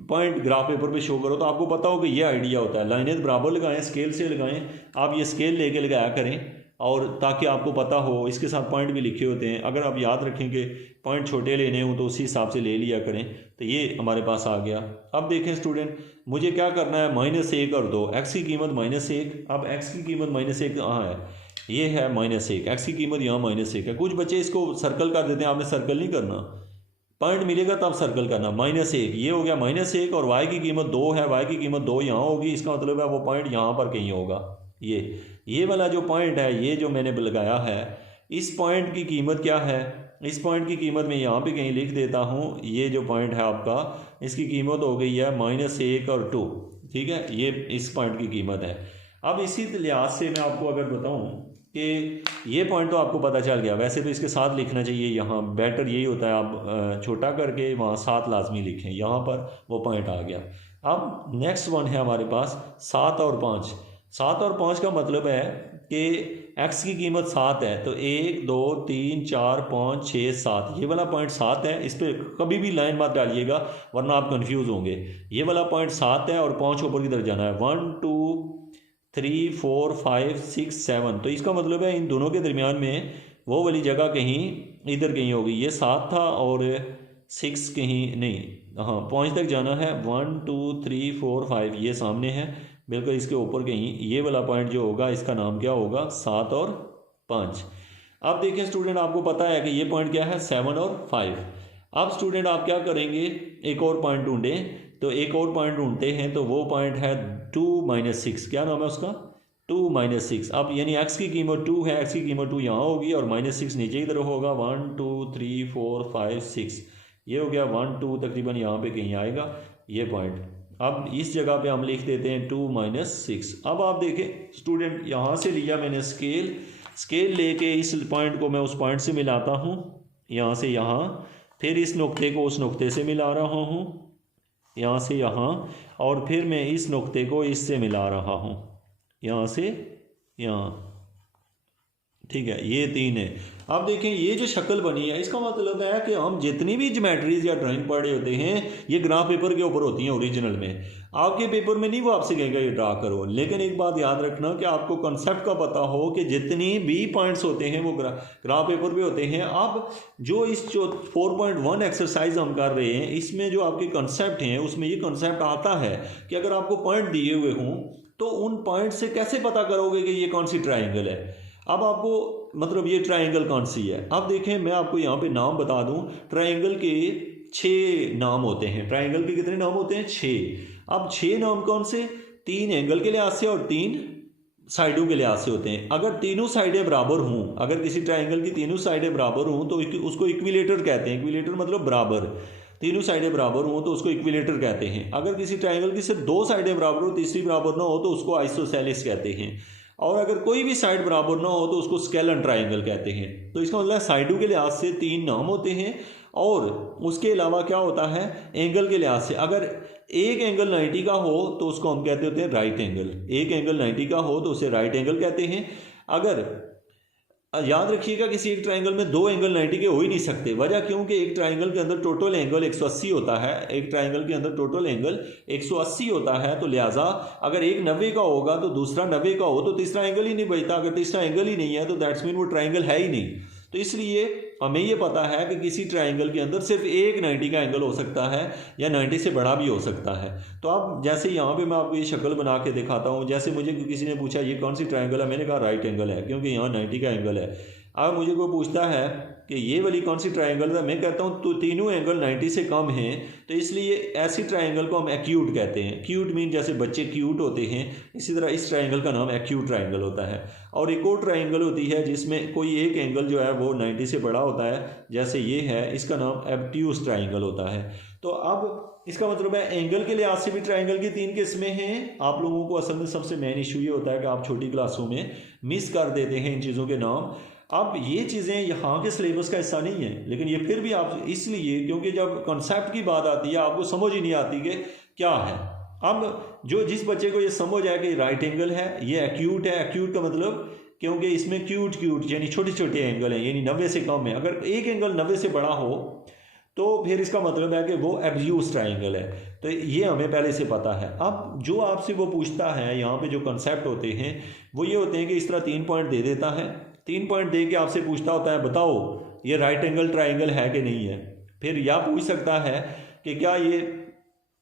पॉइंट ग्राफ पेपर पे शो करो, तो आपको पता हो कि ये आइडिया होता है। लाइनें बराबर लगाएं, स्केल से लगाएं, आप ये स्केल लेके लगाया करें, और ताकि आपको पता हो। इसके साथ पॉइंट भी लिखे होते हैं, अगर आप याद रखें कि पॉइंट छोटे लेने हो तो उसी हिसाब से ले लिया करें। तो ये हमारे पास आ गया। अब देखें स्टूडेंट, मुझे क्या करना है, -1 और 2, x की कीमत -1। अब x की कीमत -1 कहाँ है, ये है -1, x की कीमत यहाँ -1 है। कुछ बच्चे इसको सर्कल कर देते हैं, आपने सर्कल नहीं करना, पॉइंट मिलेगा तब सर्कल करना। -1 ये हो गया -1, और y की कीमत 2 है, y की कीमत 2 यहाँ होगी। इसका मतलब है वो पॉइंट यहाँ पर कहीं होगा। ये वाला जो पॉइंट है, ये जो मैंने लगाया है, इस पॉइंट की कीमत क्या है, इस पॉइंट की कीमत मैं यहाँ पे कहीं लिख देता हूँ। ये जो पॉइंट है आपका, इसकी कीमत हो गई है -1 और 2, ठीक है, ये इस पॉइंट की कीमत है। अब इसी लिहाज से मैं आपको अगर बताऊँ कि ये पॉइंट तो आपको पता चल गया, वैसे तो इसके साथ लिखना चाहिए, यहाँ बेटर यही होता है, आप छोटा करके वहाँ 7 लाजमी लिखें, यहाँ पर वो पॉइंट आ गया। अब नेक्स्ट वन है हमारे पास 7 और 5। 7 और 5 का मतलब है कि x की कीमत 7 है, तो 1 2 3 4 5 6 7, ये वाला पॉइंट 7 है। इस पर कभी भी लाइन मत डालिएगा वरना आप कंफ्यूज होंगे। ये वाला पॉइंट 7 है और 5 ऊपर की तरफ जाना है, 1 2 3 4 5 6 7। तो इसका मतलब है इन दोनों के दरमियान में वो वाली जगह कहीं इधर कहीं होगी। ये 7 था और 6 कहीं नहीं, हाँ 5 तक जाना है, 1 2 3 4 5, ये सामने है बिल्कुल इसके ऊपर कहीं। ये वाला पॉइंट जो होगा इसका नाम क्या होगा, 7 और 5। अब देखें स्टूडेंट, आपको पता है कि ये पॉइंट क्या है, 7 और 5। अब स्टूडेंट आप क्या करेंगे, एक और पॉइंट ढूंढें। तो एक और पॉइंट ढूंढते हैं, तो वो पॉइंट है 2 - 6। क्या नाम है उसका, 2 - 6। अब यानी x की कीमत 2 है, x की कीमत 2 यहाँ होगी और -6 नीचे की तरफ होगा। 1 2 3 4 5 6, ये हो गया 1 2 तकरीबन यहाँ पे कहीं आएगा ये पॉइंट। अब इस जगह पे हम लिख देते हैं 2 - 6। अब आप देखें स्टूडेंट, यहाँ से लिया मैंने स्केल लेके इस पॉइंट को मैं उस पॉइंट से मिलाता हूँ, यहाँ से यहाँ, फिर इस नुक्ते को उस नुक्ते से मिला रहा हूँ, यहाँ से यहाँ, और फिर मैं इस नुक्ते को इससे मिला रहा हूँ, यहाँ से यहाँ, ठीक है, ये 3 है। अब देखें ये जो शक्ल बनी है, इसका मतलब है कि हम जितनी भी ज्योमेट्रीज या ड्राइंग पढ़े होते हैं ये ग्राफ पेपर के ऊपर होती हैं ओरिजिनल में। आपके पेपर में नहीं वो आपसे कहेगा ये ड्रा करो, लेकिन एक बात याद रखना कि आपको कॉन्सेप्ट का पता हो कि जितनी भी पॉइंट्स होते हैं वो ग्राफ पेपर पे होते हैं। अब जो 4.1 एक्सरसाइज हम कर रहे हैं, इसमें जो आपके कॉन्सेप्ट हैं उसमें ये कॉन्सेप्ट आता है कि अगर आपको पॉइंट दिए हुए हों तो उन पॉइंट से कैसे पता करोगे कि ये कौन सी ट्राइंगल है। अब आपको मतलब ये ट्राइंगल कौन सी है। अब देखें मैं आपको यहाँ पे नाम बता दूं, ट्राइंगल के 6 नाम होते हैं। ट्राइंगल के कितने नाम होते हैं, 6। अब 6 नाम कौन से, 3 एंगल के लिहाज से और 3 साइडों के लिहाज से होते हैं। अगर तीनों साइडें बराबर हों, अगर किसी ट्राइंगल की तीनों साइडें बराबर हों तो उसको इक्विलेटर कहते हैं। इक्विलेटर मतलब बराबर, तीनों साइडें बराबर हों तो उसको इक्विलेटर कहते हैं। अगर किसी ट्राइंगल की सिर्फ 2 साइडें बराबर हो, तीसरी बराबर ना हो तो उसको आइसोसेलेस कहते हैं। और अगर कोई भी साइड बराबर ना हो तो उसको स्केलन ट्राइंगल कहते हैं। तो इसका मतलब साइडों के लिहाज से 3 नाम होते हैं, और उसके अलावा क्या होता है, एंगल के लिहाज से। अगर एक एंगल 90 का हो तो उसको हम कहते होते हैं राइट एंगल। एक एंगल 90 का हो तो उसे राइट एंगल कहते हैं। अगर याद रखिएगा किसी एक ट्राइंगल में 2 एंगल 90 के हो ही नहीं सकते। वजह क्योंकि एक ट्राइंगल के अंदर टोटल एंगल 180 होता है, एक ट्राइंगल के अंदर टोटल एंगल 180 होता है। तो लिहाजा अगर एक 90 का होगा तो दूसरा 90 का हो तो तीसरा एंगल ही नहीं बचता। अगर तीसरा एंगल ही नहीं है तो दैट्स मीन वो ट्राइंगल है ही नहीं। तो इसलिए हमें ये पता है कि किसी ट्राइंगल के अंदर सिर्फ एक 90 का एंगल हो सकता है या 90 से बड़ा भी हो सकता है। तो अब जैसे यहाँ पे मैं आपको ये शक्ल बना के दिखाता हूँ। जैसे मुझे किसी ने पूछा ये कौन सी ट्राइंगल है, मैंने कहा राइट एंगल है, क्योंकि यहाँ 90 का एंगल है। अब मुझे कोई पूछता है कि ये वाली कौन सी ट्रायंगल है, मैं कहता हूँ तो तीनों एंगल 90 से कम हैं, तो इसलिए ऐसी ट्रायंगल को हम एक्यूट कहते हैं। क्यूट मीन जैसे बच्चे क्यूट होते हैं, इसी तरह इस ट्रायंगल का नाम एक्यूट ट्रायंगल होता है। और एक और ट्रायंगल होती है जिसमें कोई एक एंगल जो है वो 90 से बड़ा होता है, जैसे ये है, इसका नाम एब्ट्यूस ट्रायंगल होता है। तो अब इसका मतलब है एंगल के लिहाज से भी ट्रायंगल की 3 किस्में हैं। आप लोगों को असल में सबसे मेन इशू ये होता है कि आप छोटी क्लासों में मिस कर देते हैं इन चीज़ों के नाम। अब ये चीज़ें यहाँ के सिलेबस का हिस्सा नहीं है, लेकिन ये फिर भी आप इसलिए क्योंकि जब कॉन्सेप्ट की बात आती है आपको समझ ही नहीं आती कि क्या है। अब जिस बच्चे को ये समझ आए कि राइट एंगल है, ये एक्यूट है, एक्यूट का मतलब क्योंकि इसमें क्यूट यानी छोटे छोटे एंगल हैं, यानी 90 से कम है। अगर एक एंगल 90 से बड़ा हो तो फिर इसका मतलब है कि वो एब्यूस ट्रायंगल है। तो ये हमें पहले से पता है। अब जो आपसे वो पूछता है, यहाँ पे जो कंसेप्ट होते हैं वो ये होते हैं कि इस तरह 3 पॉइंट दे देता है, 3 पॉइंट दे के आपसे पूछता होता है बताओ ये राइट एंगल ट्रायंगल है कि नहीं है। फिर या पूछ सकता है कि क्या ये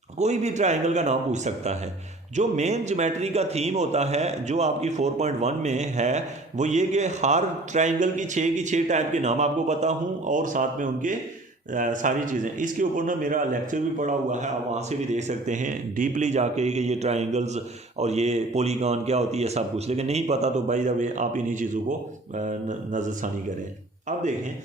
कोई भी ट्रायंगल का नाम पूछ सकता है। जो मेन ज्योमेट्री का थीम होता है जो आपकी 4.1 में है वो ये कि हर ट्रायंगल की 6 टाइप के नाम आपको पता हूँ और साथ में उनके सारी चीज़ें। इसके ऊपर ना मेरा लेक्चर भी पड़ा हुआ है, आप वहाँ से भी देख सकते हैं डीपली जाके कि ये ट्रायंगल्स और ये पॉलीगॉन क्या होती है सब कुछ। लेकिन नहीं पता तो बाय द वे आप इन्हीं चीज़ों को नज़रसानी करें। अब देखें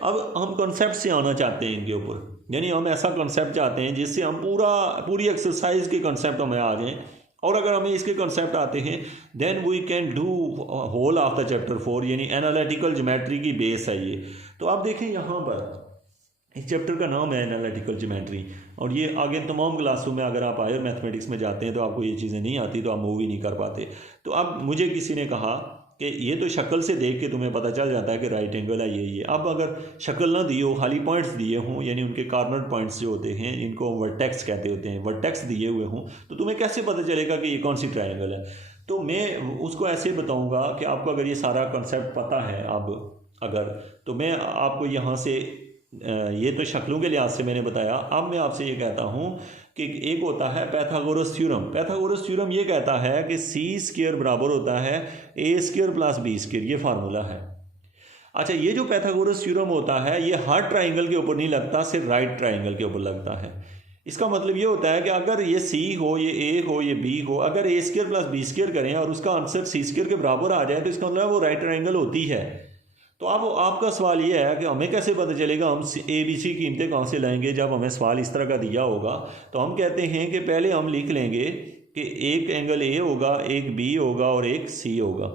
अब हम कॉन्सेप्ट से आना चाहते हैं इनके ऊपर, यानी हम ऐसा कॉन्सेप्ट चाहते हैं जिससे हम पूरी एक्सरसाइज के कॉन्सेप्ट हमें आ जाएँ। और अगर हमें इसके कॉन्सेप्ट आते हैं then we can do whole of the chapter 4, यानी एनालिटिकल ज्योमेट्री की बेस है ये। तो आप देखें यहाँ पर इस चैप्टर का नाम है एनालिटिकल ज्योमेट्री, और ये आगे तमाम क्लासों में अगर आप हायर मैथमेटिक्स में जाते हैं तो आपको ये चीज़ें नहीं आती तो आप मूव ही नहीं कर पाते। तो अब मुझे किसी ने कहा कि ये तो शक्ल से देख के तुम्हें पता चल जाता है कि राइट एंगल है ये। अब अगर शक्ल ना दी हो, खाली पॉइंट्स दिए हों, यानी उनके कॉर्नर पॉइंट्स जो होते हैं इनको वर्टेक्स कहते होते हैं, वर्टेक्स दिए हुए हों, तो तुम्हें कैसे पता चलेगा कि ये कौन सी ट्रायंगल है। तो मैं उसको ऐसे बताऊंगा कि आपको अगर ये सारा कॉन्सेप्ट पता है तो मैं आपको यहाँ से ये तो शक्लों के लिहाज से मैंने बताया। अब मैं आपसे ये कहता हूँ कि एक होता है पैथागोरस थ्योरम। पैथागोरस थ्योरम ये कहता है कि c² बराबर होता है a² + b², ये फार्मूला है। अच्छा, ये जो पैथागोरस थ्योरम होता है ये हर ट्राइंगल के ऊपर नहीं लगता, सिर्फ राइट ट्राइंगल के ऊपर लगता है। इसका मतलब ये होता है कि अगर ये c हो, ये a हो, ये b हो, अगर a² + b² करें और उसका आंसर c² के बराबर आ जाए तो इसका मतलब वो राइट ट्राइंगल होती है। तो अब आपका सवाल ये है कि हमें कैसे पता चलेगा, हम ABC कीमतें कहाँ से लाएंगे जब हमें सवाल इस तरह का दिया होगा। तो हम कहते हैं कि पहले हम लिख लेंगे कि एक एंगल A होगा, एक B होगा और एक C होगा।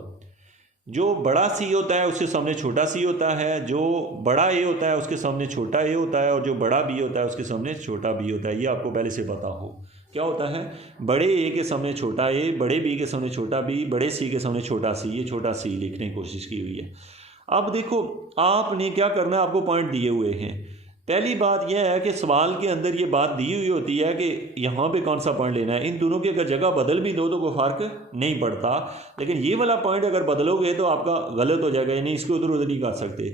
जो बड़ा C होता है उसके सामने छोटा c होता है, जो बड़ा A होता है उसके सामने छोटा a होता है, और जो बड़ा B होता है उसके सामने छोटा b होता है। ये आपको पहले से पता हो क्या होता है। बड़े A के सामने छोटा a, बड़े B के सामने छोटा b, बड़े C के सामने छोटा c। ये छोटा c लिखने की कोशिश की हुई है। अब देखो आपने क्या करना है, आपको पॉइंट दिए हुए हैं। पहली बात यह है कि सवाल के अंदर ये बात दी हुई होती है कि यहाँ पे कौन सा पॉइंट लेना है। इन दोनों की अगर जगह बदल भी दो तो कोई फ़र्क नहीं पड़ता, लेकिन ये वाला पॉइंट अगर बदलोगे तो आपका गलत हो जाएगा, यानी इसको उधर उधर नहीं कर सकते,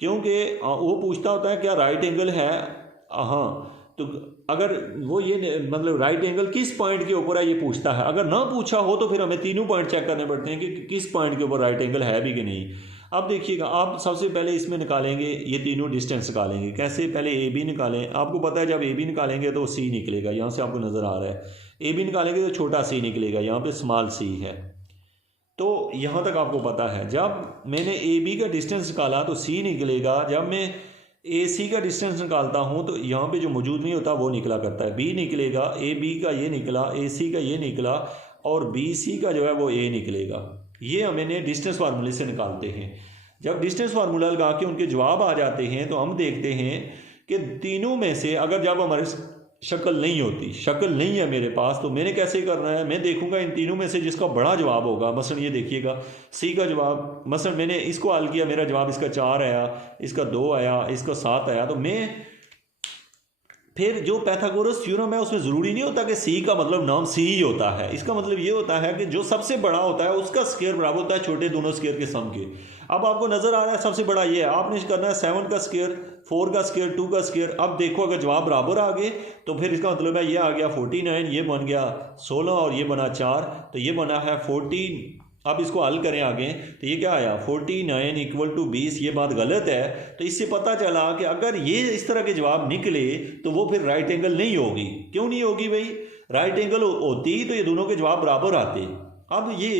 क्योंकि वो पूछता होता है क्या राइट एंगल है। हाँ, तो अगर वो ये मतलब राइट एंगल किस पॉइंट के ऊपर है ये पूछता है। अगर ना पूछा हो तो फिर हमें तीनों पॉइंट चेक करने पड़ते हैं कि किस पॉइंट के ऊपर राइट एंगल है भी कि नहीं। अब देखिएगा, आप सबसे पहले इसमें निकालेंगे, ये तीनों डिस्टेंस निकालेंगे। कैसे, पहले ए बी निकालें। आपको पता है जब ए बी निकालेंगे तो सी निकलेगा, यहाँ से आपको नज़र आ रहा है। ए बी निकालेंगे तो छोटा सी निकलेगा, यहाँ पे स्मॉल सी है। तो यहाँ तक आपको पता है। जब मैंने ए बी का डिस्टेंस निकाला तो सी निकलेगा। जब मैं ए सी का डिस्टेंस निकालता हूँ तो यहाँ पे जो मौजूद नहीं होता वो निकला करता है, बी निकलेगा। ए बी का ये निकला, ए सी का ये निकला, और बी सी का जो है वो ए निकलेगा। ये हमें डिस्टेंस फार्मूले से निकालते हैं। जब डिस्टेंस फार्मूला लगा के उनके जवाब आ जाते हैं तो हम देखते हैं कि तीनों में से अगर जब हमारे शक्ल नहीं होती, शक्ल नहीं है मेरे पास, तो मैंने कैसे करना है, मैं देखूंगा इन तीनों में से जिसका बड़ा जवाब होगा। मसलन ये देखिएगा सी का जवाब, मसलन मैंने इसको हल किया, मेरा जवाब इसका 4 आया, इसका 2 आया, इसका 7 आया, तो मैं फिर जो पैथागोरस थ्योरम है उसमें ज़रूरी नहीं होता कि सी का मतलब नाम सी ही होता है। इसका मतलब ये होता है कि जो सबसे बड़ा होता है उसका स्क्वायर बराबर होता है छोटे दोनों स्क्वायर के सम के। अब आपको नज़र आ रहा है सबसे बड़ा ये है, आपने करना है 7 का स्क्वायर, 4 का स्क्वायर, 2 का स्क्वायर। अब देखो अगर जवाब बराबर आ गए तो फिर इसका मतलब है ये आ गया 49, ये बन गया 16 और ये बना 4, तो ये बना है 14 अब इसको हल करें आगे, तो ये क्या आया 49 = 20। ये बात गलत है, तो इससे पता चला कि अगर ये इस तरह के जवाब निकले तो वो फिर राइट एंगल नहीं होगी। क्यों नहीं होगी भाई? राइट एंगल होती तो ये दोनों के जवाब बराबर आते। अब ये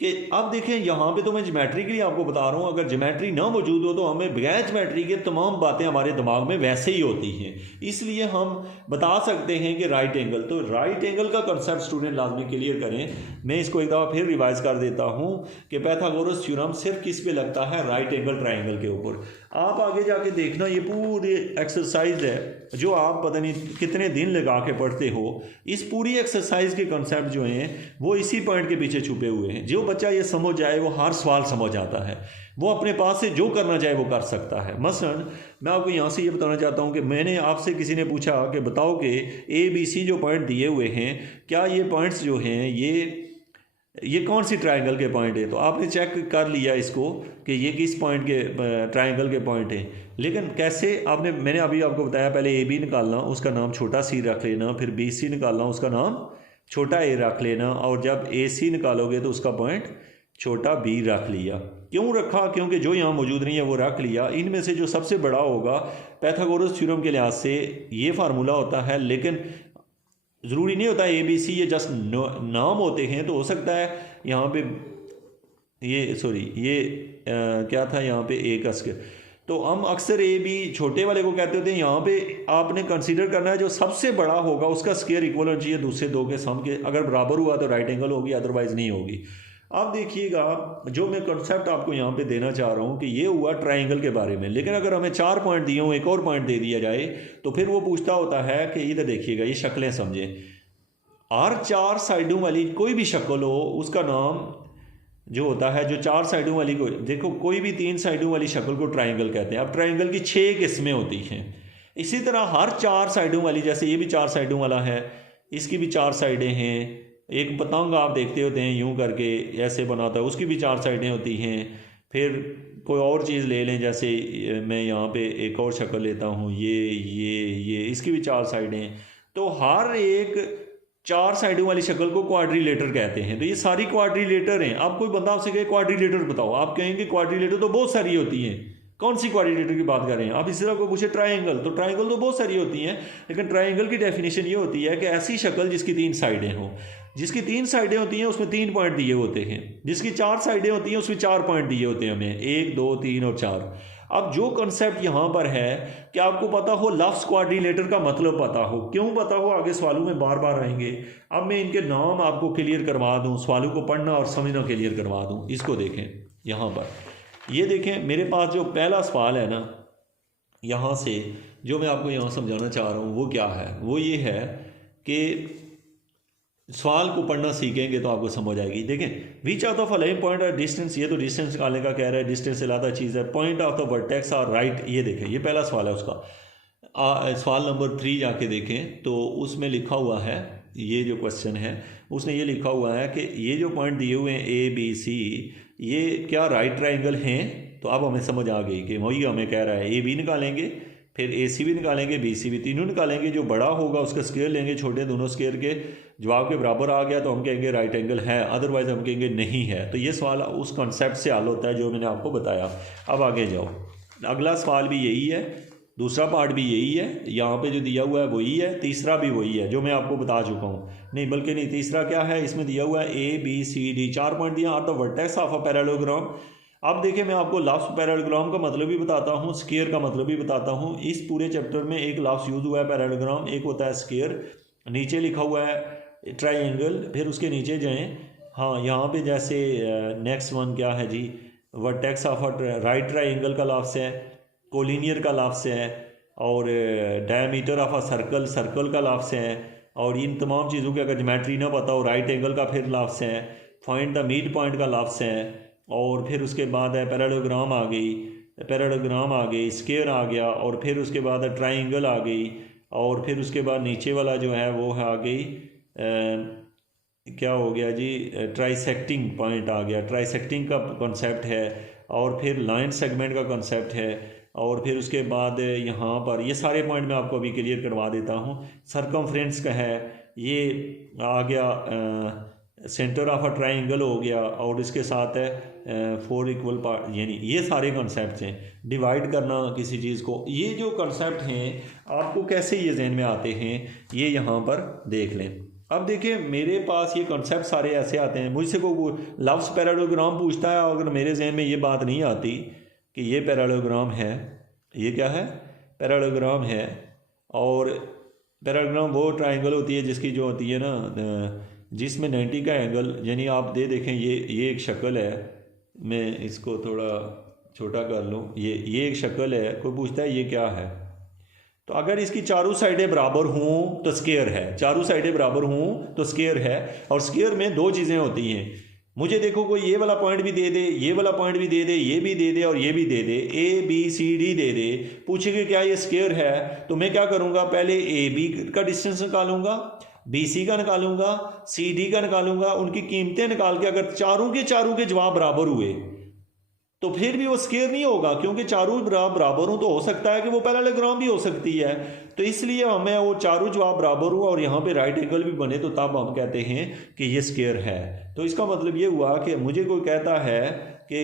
कि अब देखें यहाँ पे तो मैं ज्योमेट्री के लिए आपको बता रहा हूँ, अगर ज्योमेट्री ना मौजूद हो तो हमें बगैर ज्योमेट्री के तमाम बातें हमारे दिमाग में वैसे ही होती हैं, इसलिए हम बता सकते हैं कि राइट एंगल। तो राइट एंगल का कंसेप्ट स्टूडेंट लाजमी क्लियर करें। मैं इसको एक दफ़ा फिर रिवाइज कर देता हूँ कि पाइथागोरस थ्योरम सिर्फ किस पे लगता है? राइट एंगल ट्राइंगल के ऊपर। आप आगे जाके देखना, ये पूरी एक्सरसाइज है जो आप पता नहीं कितने दिन लगा के पढ़ते हो। इस पूरी एक्सरसाइज के कंसेप्ट जो हैं वो इसी पॉइंट के पीछे छुपे हुए हैं। जो बच्चा ये समझ जाए वो हर सवाल समझ आता है, वो अपने पास से जो करना चाहे वो कर सकता है। मसलन मैं आपको यहाँ से ये बताना चाहता हूँ कि मैंने आपसे किसी ने पूछा कि बताओ कि ABC जो पॉइंट दिए हुए हैं, क्या ये पॉइंट्स जो हैं ये कौन सी ट्रायंगल के पॉइंट है? तो आपने चेक कर लिया इसको कि ये किस पॉइंट के ट्रायंगल के पॉइंट हैं। लेकिन कैसे? मैंने अभी आपको बताया, पहले AB निकालना, उसका नाम छोटा C रख लेना, फिर BC निकालना, उसका नाम छोटा A रख लेना, और जब AC निकालोगे तो उसका पॉइंट छोटा B रख लिया। क्यों रखा? क्योंकि जो यहाँ मौजूद नहीं है वो रख लिया। इनमें से जो सबसे बड़ा होगा पाइथागोरस थ्योरम के लिहाज से ये फार्मूला होता है, लेकिन ज़रूरी नहीं होता ABC, ये जस्ट नाम होते हैं। तो हो सकता है यहाँ पे क्या था यहाँ पे A का स्क्वायर, तो हम अक्सर AB छोटे वाले को कहते होते हैं। यहाँ पे आपने कंसीडर करना है जो सबसे बड़ा होगा उसका स्क्वायर इक्वल होना चाहिए दूसरे दो के सम के। अगर बराबर हुआ तो राइट एंगल होगी, अदरवाइज नहीं होगी। अब देखिएगा, जो मैं कंसेप्ट आपको यहाँ पे देना चाह रहा हूँ कि ये हुआ ट्राइंगल के बारे में, लेकिन अगर हमें 4 पॉइंट दिए हों, एक और पॉइंट दे दिया जाए, तो फिर वो पूछता होता है कि इधर देखिएगा, ये शक्लें समझें। हर 4 साइडों वाली कोई भी शक्ल हो, उसका नाम जो होता है, जो 4 साइडों वाली को देखो, कोई भी 3 साइडों वाली शक्ल को ट्राइंगल कहते हैं। अब ट्राइंगल की 6 किस्में होती हैं। इसी तरह हर 4 साइडों वाली, जैसे ये भी 4 साइडों वाला है, इसकी भी 4 साइडें हैं। एक पतंग आप देखते होते हैं यूं करके ऐसे बनाता है, उसकी भी 4 साइडें होती हैं। फिर कोई और चीज़ ले लें, जैसे मैं यहाँ पे एक और शक्ल लेता हूँ, ये इसकी भी 4 साइडें। तो हर एक 4 साइडों वाली शक्ल को क्वाड्रिलेटर कहते हैं। तो ये सारी क्वाड्रिलेटर हैं। अब कोई बंदा आपसे कहे क्वाड्रिलेटर बताओ, आप कहेंगे क्वाड्रिलेटर तो बहुत सारी होती हैं, कौन सी क्वाड्रिलेटर की बात कर रहे हैं आप? इस तरह को पूछे ट्राइंगल, तो ट्राइंगल तो बहुत सारी होती हैं, लेकिन ट्राइंगल की डेफिनेशन ये होती है कि ऐसी शक्ल जिसकी 3 साइडें हों। जिसकी 3 साइडें होती हैं उसमें 3 पॉइंट दिए होते हैं, जिसकी 4 साइडें होती हैं उसमें 4 पॉइंट दिए होते हैं हमें, 1 2 3 और 4। अब जो कंसेप्ट यहाँ पर है कि आपको पता हो, लफ्ज़ क्वाड्रिलेटर का मतलब पता हो। क्यों पता हो? आगे सवालों में बार बार आएंगे। अब मैं इनके नाम आपको क्लियर करवा दूँ, सवालों को पढ़ना और समझना क्लियर करवा दूँ। इसको देखें, यहाँ पर ये देखें, मेरे पास जो पहला सवाल है ना, यहाँ से जो मैं आपको यहाँ समझाना चाह रहा हूँ वो क्या है? वो ये है कि सवाल को पढ़ना सीखेंगे तो आपको समझ आएगी। देखें, which of the following point और डिस्टेंस, ये तो डिस्टेंस निकालने का कह रहा है, डिस्टेंस से ज़्यादा चीज़ है। पॉइंट ऑफ द वर्टेक्स और राइट, ये देखें, ये पहला सवाल है उसका। सवाल नंबर 3 जाके देखें तो उसमें लिखा हुआ है, ये जो क्वेश्चन है उसने ये लिखा हुआ है कि ये जो पॉइंट दिए हुए हैं ABC, ये क्या राइट ट्राइंगल हैं? तो अब हमें समझ आ गई कि वही हमें कह रहा है AB निकालेंगे, फिर AC भी निकालेंगे, BC भी, तीनों निकालेंगे। जो बड़ा होगा उसका स्क्वायर लेंगे, छोटे दोनों स्क्वायर के जवाब के बराबर आ गया तो हम कहेंगे राइट एंगल है, अदरवाइज हम कहेंगे नहीं है। तो ये सवाल उस कॉन्सेप्ट से हल होता है जो मैंने आपको बताया। अब आगे जाओ, अगला सवाल भी यही है, दूसरा पार्ट भी यही है, यहाँ पे जो दिया हुआ है वही है, तीसरा भी वही है जो मैं आपको बता चुका हूँ। नहीं बल्कि नहीं, तीसरा क्या है, इसमें दिया हुआ है ABCD, 4 पॉइंट दिया are the vertex of a parallelogram. अब देखिए, मैं आपको लफ्ज़ पैरेललोग्राम का मतलब भी बताता हूँ, स्क्वायर का मतलब भी बताता हूँ। इस पूरे चैप्टर में एक लफ्ज़ यूज़ हुआ है पैरेललोग्राम, एक होता है स्क्वायर। नीचे लिखा हुआ है ट्राइंगल, फिर उसके नीचे जाएं, हाँ यहाँ पे जैसे नेक्स्ट वन क्या है जी, vertex of a right triangle का लफ्ज़ है, कोलिनियर का लफ्ज़ है, और diameter of a circle, circle का लफ्ज़ है। और इन तमाम चीज़ों की अगर ज्योमेट्री ना पता हो, राइट एंगल का फिर लफ्ज़ है, फाइंड द मिड पॉइंट का लफ्ज़ है, और फिर उसके बाद है पैरेललोग्राम आ गई, पैरेललोग्राम आ गई, स्क्वायर आ गया, और फिर उसके बाद ट्राइंगल आ गई, और फिर उसके बाद नीचे वाला जो है वो आ गई क्या हो गया जी, ट्राइसेक्टिंग पॉइंट आ गया, ट्राइसेक्टिंग का कॉन्सेप्ट है, और फिर लाइन सेगमेंट का कॉन्सेप्ट है, और फिर उसके बाद यहाँ पर ये सारे पॉइंट मैं आपको अभी क्लियर करवा देता हूँ। सरकमफ्रेंस का है, ये आ गया सेंटर ऑफ अ ट्राइंगल हो गया, और इसके साथ है 4 इक्वल पार्ट, यानी ये सारे कॉन्सेप्ट हैं। डिवाइड करना किसी चीज़ को, ये जो कॉन्सेप्ट हैं आपको कैसे ये जहन में आते हैं, ये यहाँ पर देख लें। अब देखिए मेरे पास ये कॉन्सेप्ट सारे ऐसे आते हैं, मुझसे कोई लफ्ज़ पैरेललोग्राम पूछता है, अगर मेरे जहन में ये बात नहीं आती कि ये पैरेललोग्राम है, ये क्या है, पैरेललोग्राम है। और पैरेललोग्राम वो ट्राइंगल होती है जिसकी जो होती है ना, जिसमें 90 का एंगल, यानी आप देखें ये एक शक्ल है, मैं इसको थोड़ा छोटा कर लूँ, ये एक शक्ल है, कोई पूछता है ये क्या है, तो अगर इसकी चारों साइडें बराबर हों तो स्क्वायर है, चारों साइडें बराबर हों तो स्क्वायर है। और स्क्वायर में दो चीज़ें होती हैं, मुझे देखो कोई ये वाला पॉइंट भी दे दे, ये वाला पॉइंट भी दे दे, ये भी दे दे और ये भी दे दे, A B C D दे दे, पूछेंगे क्या ये स्क्वायर है, तो मैं क्या करूँगा, पहले AB का डिस्टेंस निकालूंगा, BC का निकालूंगा, CD का निकालूंगा, उनकी कीमतें निकाल के अगर चारों के जवाब बराबर हुए तो फिर भी वो स्क्वायर नहीं होगा, क्योंकि चारों बराबर हो तो हो सकता है कि वो पैरेललोग्राम भी हो सकती है। तो इसलिए हमें वो चारों जवाब बराबर हुआ और यहाँ पे राइट एंगल भी बने, तो तब हम कहते हैं कि ये स्क्वायर है। तो इसका मतलब ये हुआ कि मुझे कोई कहता है कि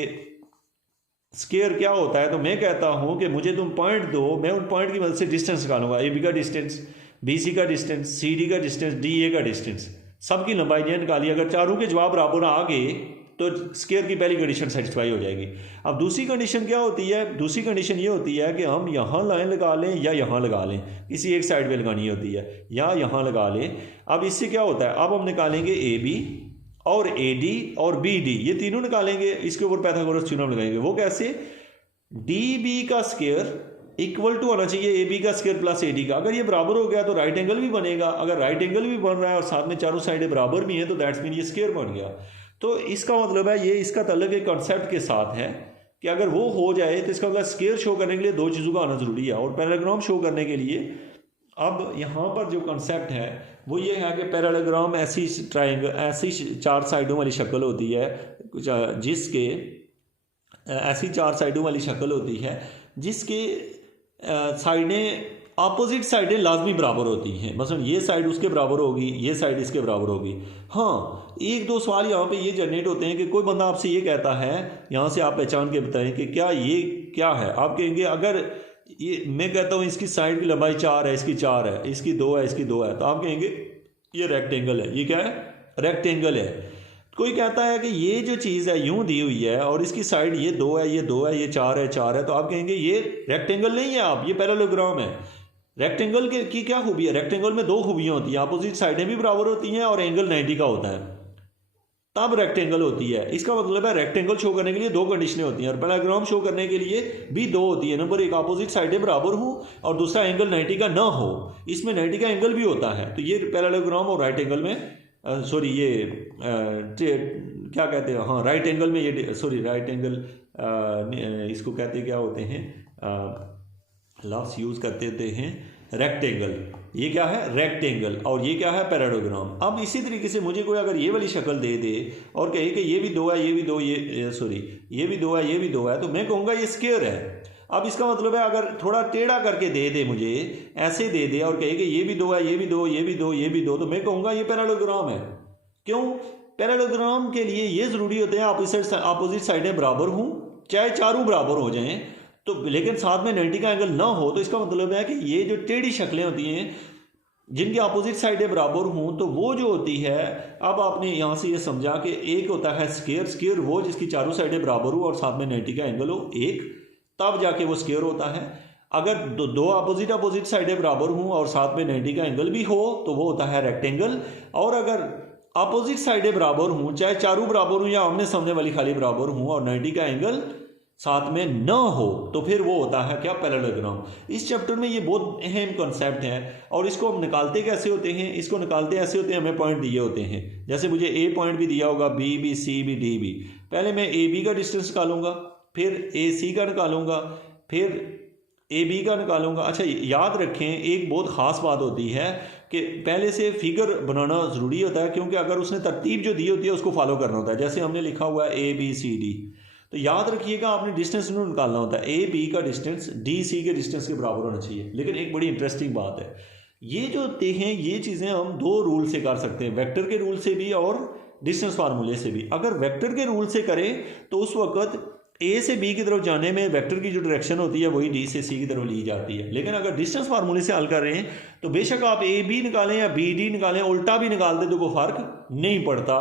स्क्वायर क्या होता है, तो मैं कहता हूँ कि मुझे तुम पॉइंट दो, मैं उन पॉइंट की मदद से डिस्टेंस निकालूंगा, AB का डिस्टेंस, BC का डिस्टेंस, CD का डिस्टेंस, DA का डिस्टेंस, सबकी लंबाई निकाली, अगर चारों के जवाब बराबर आ गए तो स्क्वायर की पहली कंडीशन सेटिस्फाई हो जाएगी। अब दूसरी कंडीशन क्या होती है, दूसरी कंडीशन ये होती है कि हम यहाँ लाइन लगा लें या यहाँ लगा लें, किसी एक साइड पे लगानी होती है, या यहाँ लगा लें। अब इससे क्या होता है, अब हम निकालेंगे AB और AD और BD, ये तीनों निकालेंगे, इसके ऊपर पाइथागोरस थ्योरम लगाएंगे। वो कैसे, DB का स्क्वायर इक्वल टू होना चाहिए AB का स्क्वायर प्लस AD का, अगर ये बराबर हो गया तो राइट एंगल भी बनेगा, अगर राइट एंगल भी बन रहा है और साथ में चारों साइडें बराबर भी हैं तो दैट्स मीन ये स्क्वायर बन गया। तो इसका मतलब है ये इसका ताल्लुक एक कॉन्सेप्ट के साथ है कि अगर वो हो जाए तो इसका मतलब स्क्वायर शो करने के लिए दो चीज़ों का आना ज़रूरी है, और पैरेललोग्राम शो करने के लिए अब यहाँ पर जो कॉन्सेप्ट है वो ये है कि पैरेललोग्राम ऐसी ट्राइंगल, ऐसी चार साइडों वाली शक्ल होती है जिसके, ऐसी चार साइडों वाली शक्ल होती है जिसके साइडें, अपोजिट साइडें लाजमी बराबर होती हैं। मसलन ये साइड उसके बराबर होगी, ये साइड इसके बराबर होगी। हाँ, एक दो सवाल यहाँ पे ये जनरेट होते हैं कि कोई बंदा आपसे ये कहता है, यहाँ से आप पहचान के बताएं कि क्या ये क्या है, आप कहेंगे अगर ये, मैं कहता हूँ इसकी साइड की लंबाई 4 है, इसकी 4 है, इसकी 2 है, इसकी 2 है, तो आप कहेंगे ये रेक्टेंगल है। ये क्या है, रेक्टेंगल है। कोई कहता है कि ये जो चीज़ है यूं दी हुई है और इसकी साइड ये 2 है, ये 2 है, ये 4 है, 4 है, तो आप कहेंगे ये रेक्टेंगल नहीं है, आप ये पैरेललोग्राम है। रेक्टेंगल की क्या खूबी है, रेक्टेंगल में दो खूबियाँ होती हैं, अपोजिट साइडें भी बराबर होती हैं और एंगल 90 का होता है, तब रेक्टेंगल होती है। इसका मतलब है रेक्टेंगल शो करने के लिए दो कंडीशनें होती हैं और पैरेललोग्राम शो करने के लिए भी दो होती है। नंबर एक, अपोजिट साइडें बराबर हो, और दूसरा एंगल 90 का ना हो। इसमें 90 का एंगल भी होता है, तो ये पैरेललोग्राम और राइट एंगल में क्या कहते हैं, हाँ राइट एंगल में ये, राइट एंगल इसको कहते क्या होते हैं, लफ्ज़ यूज़ करते हैं रेक्टेंगल। ये क्या है, रेक्टेंगल, और ये क्या है, पैरेललोग्राम। अब इसी तरीके से मुझे कोई अगर ये वाली शक्ल दे दे और कहे कि ये भी 2 है, ये भी 2, ये भी 2 है, ये भी 2 है, तो मैं कहूँगा ये स्क्वायर है। अब इसका मतलब है अगर थोड़ा टेढ़ा करके दे दे, मुझे ऐसे दे दे और कहे कि ये भी 2 है, ये भी 2, ये भी 2, ये भी 2, तो मैं कहूँगा ये पैरेललोग्राम है। क्यों, पैरेललोग्राम के लिए ये ज़रूरी होते हैं अपोजिट साइडें बराबर हों, चाहे चारों बराबर हो जाएं, तो लेकिन साथ में 90 का एंगल ना हो। तो इसका मतलब है कि ये जो टेढ़ी शक्लें होती हैं जिनकी अपोजिट साइडें बराबर हों, तो वो जो होती है, अब आपने यहाँ से ये समझा कि एक होता है स्क्वायर वो जिसकी चारों साइडें बराबर हो और साथ में 90 का एंगल हो एक, तब जाके वो स्क्वायर होता है। अगर दो अपोजिट साइडें बराबर हों और साथ में 90 का एंगल भी हो तो वो होता है रेक्टेंगल। और अगर अपोजिट साइडें बराबर हों, चाहे चारों बराबर हों या आमने सामने वाली खाली बराबर हों, और 90 का एंगल साथ में न हो, तो फिर वो होता है क्या, पैरेललोग्राम। इस चैप्टर में ये बहुत अहम कॉन्सेप्ट है, और इसको हम निकालते कैसे होते हैं, इसको निकालते ऐसे होते हैं, हमें पॉइंट दिए होते हैं। जैसे मुझे A पॉइंट भी दिया होगा, B भी, C भी, D भी। पहले मैं AB का डिस्टेंस निकालूंगा, फिर AC का निकालूंगा, फिर AB का निकालूंगा। अच्छा याद रखें, एक बहुत ख़ास बात होती है कि पहले से फिगर बनाना ज़रूरी होता है, क्योंकि अगर उसने तरतीब जो दी होती है उसको फॉलो करना होता है। जैसे हमने लिखा हुआ है ABCD, तो याद रखिएगा आपने डिस्टेंस इन्होंने निकालना होता है। AB का डिस्टेंस DC के डिस्टेंस के बराबर होना चाहिए। लेकिन एक बड़ी इंटरेस्टिंग बात है, ये जो होते हैं ये चीज़ें हम दो रूल से कर सकते हैं, वेक्टर के रूल से भी और डिस्टेंस फार्मूले से भी। अगर वेक्टर के रूल से करें तो उस वक्त ए से बी की तरफ जाने में वेक्टर की जो डायरेक्शन होती है वही डी से सी की तरफ ली जाती है। लेकिन अगर डिस्टेंस फार्मूले से हल कर रहे हैं तो बेशक आप ए बी निकालें या बी डी निकालें, उल्टा भी निकाल दें तो कोई फ़र्क नहीं पड़ता।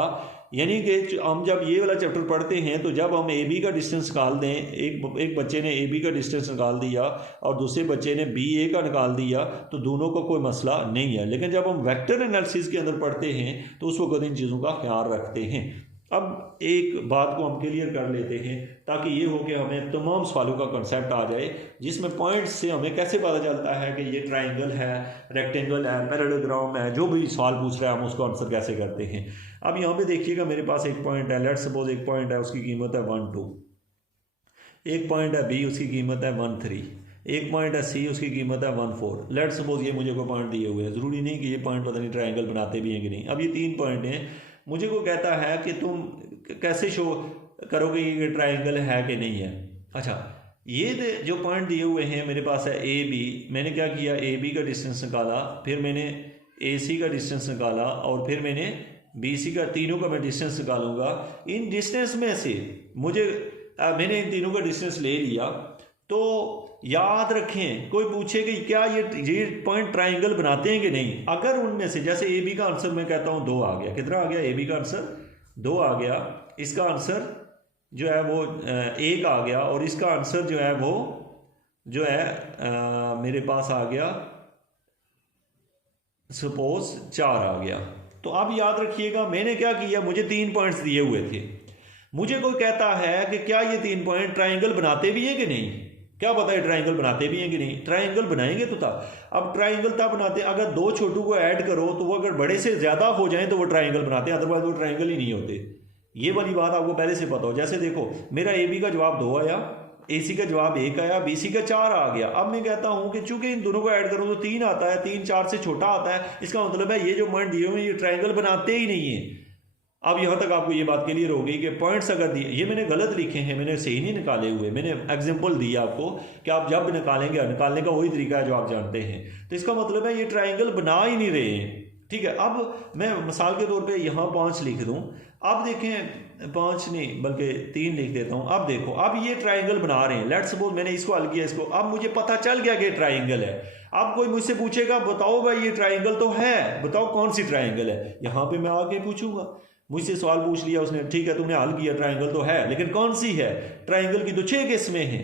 यानी कि हम जब ये वाला चैप्टर पढ़ते हैं तो जब हम ए बी का डिस्टेंस निकाल दें, एक बच्चे ने ए बी का डिस्टेंस निकाल दिया और दूसरे बच्चे ने बी ए का निकाल दिया तो दोनों का कोई मसला नहीं है। लेकिन जब हम वेक्टर एनालिसिस के अंदर पढ़ते हैं तो उस वक्त इन चीज़ों का ख्याल रखते हैं। अब एक बात को हम क्लियर कर लेते हैं ताकि ये हो कि हमें तमाम सवालों का कंसेप्ट आ जाए, जिसमें पॉइंट्स से हमें कैसे पता चलता है कि ये ट्रायंगल है, रेक्टेंगल है, पैरेललोग्राम है, जो भी सवाल पूछ रहा है हम उसको आंसर कैसे करते हैं। अब यहाँ पे देखिएगा मेरे पास एक पॉइंट है, लेट्स सपोज एक पॉइंट है, उसकी कीमत है 1 2, एक पॉइंट है बी, उसकी कीमत है 1 3, एक पॉइंट है सी, उसकी कीमत है 1 4। लेट्स सपोज ये मुझे कोई पॉइंट दिए हुए हैं, ज़रूरी नहीं कि ये पॉइंट पता नहीं ट्रायंगल बनाते भी हैं कि नहीं। अब ये 3 पॉइंट हैं, मुझे को कहता है कि तुम कैसे शो करोगे ये ट्रायंगल है कि नहीं है। अच्छा, ये जो पॉइंट दिए हुए हैं मेरे पास है ए बी, मैंने क्या किया, ए बी का डिस्टेंस निकाला, फिर मैंने ए सी का डिस्टेंस निकाला और फिर मैंने बी सी का, तीनों का मैं डिस्टेंस निकालूंगा। इन डिस्टेंस में से मैंने इन तीनों का डिस्टेंस ले लिया। तो याद रखें, कोई पूछे कि क्या ये पॉइंट ट्रायंगल बनाते हैं कि नहीं। अगर उनमें से जैसे ए बी का आंसर मैं कहता हूँ 2 आ गया, कितना आ गया, ए बी का आंसर 2 आ गया, इसका आंसर जो है वो 1 आ गया और इसका आंसर जो है वो जो है मेरे पास आ गया सपोज 4 आ गया। तो अब याद रखिएगा मैंने क्या किया, मुझे 3 पॉइंट्स दिए हुए थे, मुझे कोई कहता है कि क्या ये 3 पॉइंट ट्रायंगल बनाते भी हैं कि नहीं। क्या पता है ट्रायंगल बनाते भी हैं कि नहीं, ट्रायंगल बनाएंगे तो था। अब ट्रायंगल तब बनाते हैं अगर 2 छोटू को ऐड करो तो वो अगर बड़े से ज़्यादा हो जाएं तो वो ट्रायंगल बनाते हैं, अदरवाइज वो ट्रायंगल ही नहीं होते। ये वाली बात आपको पहले से पता हो। जैसे देखो मेरा ए बी का जवाब 2 आया, ए सी का जवाब 1 आया, बी सी का 4 आ गया। अब मैं कहता हूँ कि चूंकि इन दोनों को ऐड करूँ तो 3 आता है, 3 4 से छोटा आता है, इसका मतलब है ये जो पॉइंट दिए हुए ये ट्रायंगल बनाते ही नहीं है। अब यहाँ तक आपको ये बात क्लियर हो गई कि पॉइंट्स अगर दिए, ये मैंने गलत लिखे हैं, मैंने सही नहीं निकाले हुए, मैंने एग्जांपल दिया आपको कि आप जब निकालेंगे, निकालने का वही तरीका है जो आप जानते हैं। तो इसका मतलब है ये ट्रायंगल बना ही नहीं रहे हैं। ठीक है, अब मैं मिसाल के तौर पे यहाँ 5 लिख दूँ। अब देखें 5 नहीं बल्कि 3 लिख देता हूँ। अब देखो अब ये ट्रायंगल बना रहे हैं, लेट्स सपोज मैंने इसको हल किया, इसको, अब मुझे पता चल गया कि ट्रायंगल है। अब कोई मुझसे पूछेगा बताओ भाई ये ट्रायंगल तो है, बताओ कौन सी ट्रायंगल है, यहाँ पे मैं आके पूछूंगा। मुझसे सवाल पूछ लिया उसने, ठीक है तुमने हल किया, ट्रायंगल तो है, लेकिन कौन सी है। ट्रायंगल की तो 6 किस्में हैं,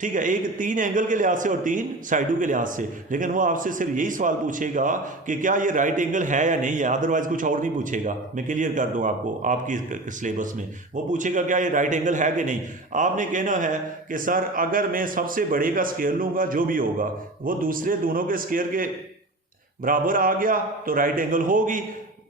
ठीक है, एक 3 एंगल के लिहाज से और 3 साइडों के लिहाज से। लेकिन वो आपसे सिर्फ यही सवाल पूछेगा कि क्या ये राइट एंगल है या नहीं है, अदरवाइज कुछ और नहीं पूछेगा। मैं क्लियर कर दूं आपको, आपकी सिलेबस में वो पूछेगा क्या ये राइट एंगल है कि नहीं। आपने कहना है कि सर अगर मैं सबसे बड़े का स्क्वायर लूँगा, जो भी होगा वो दूसरे दोनों के स्क्वायर के बराबर आ गया तो राइट एंगल होगी,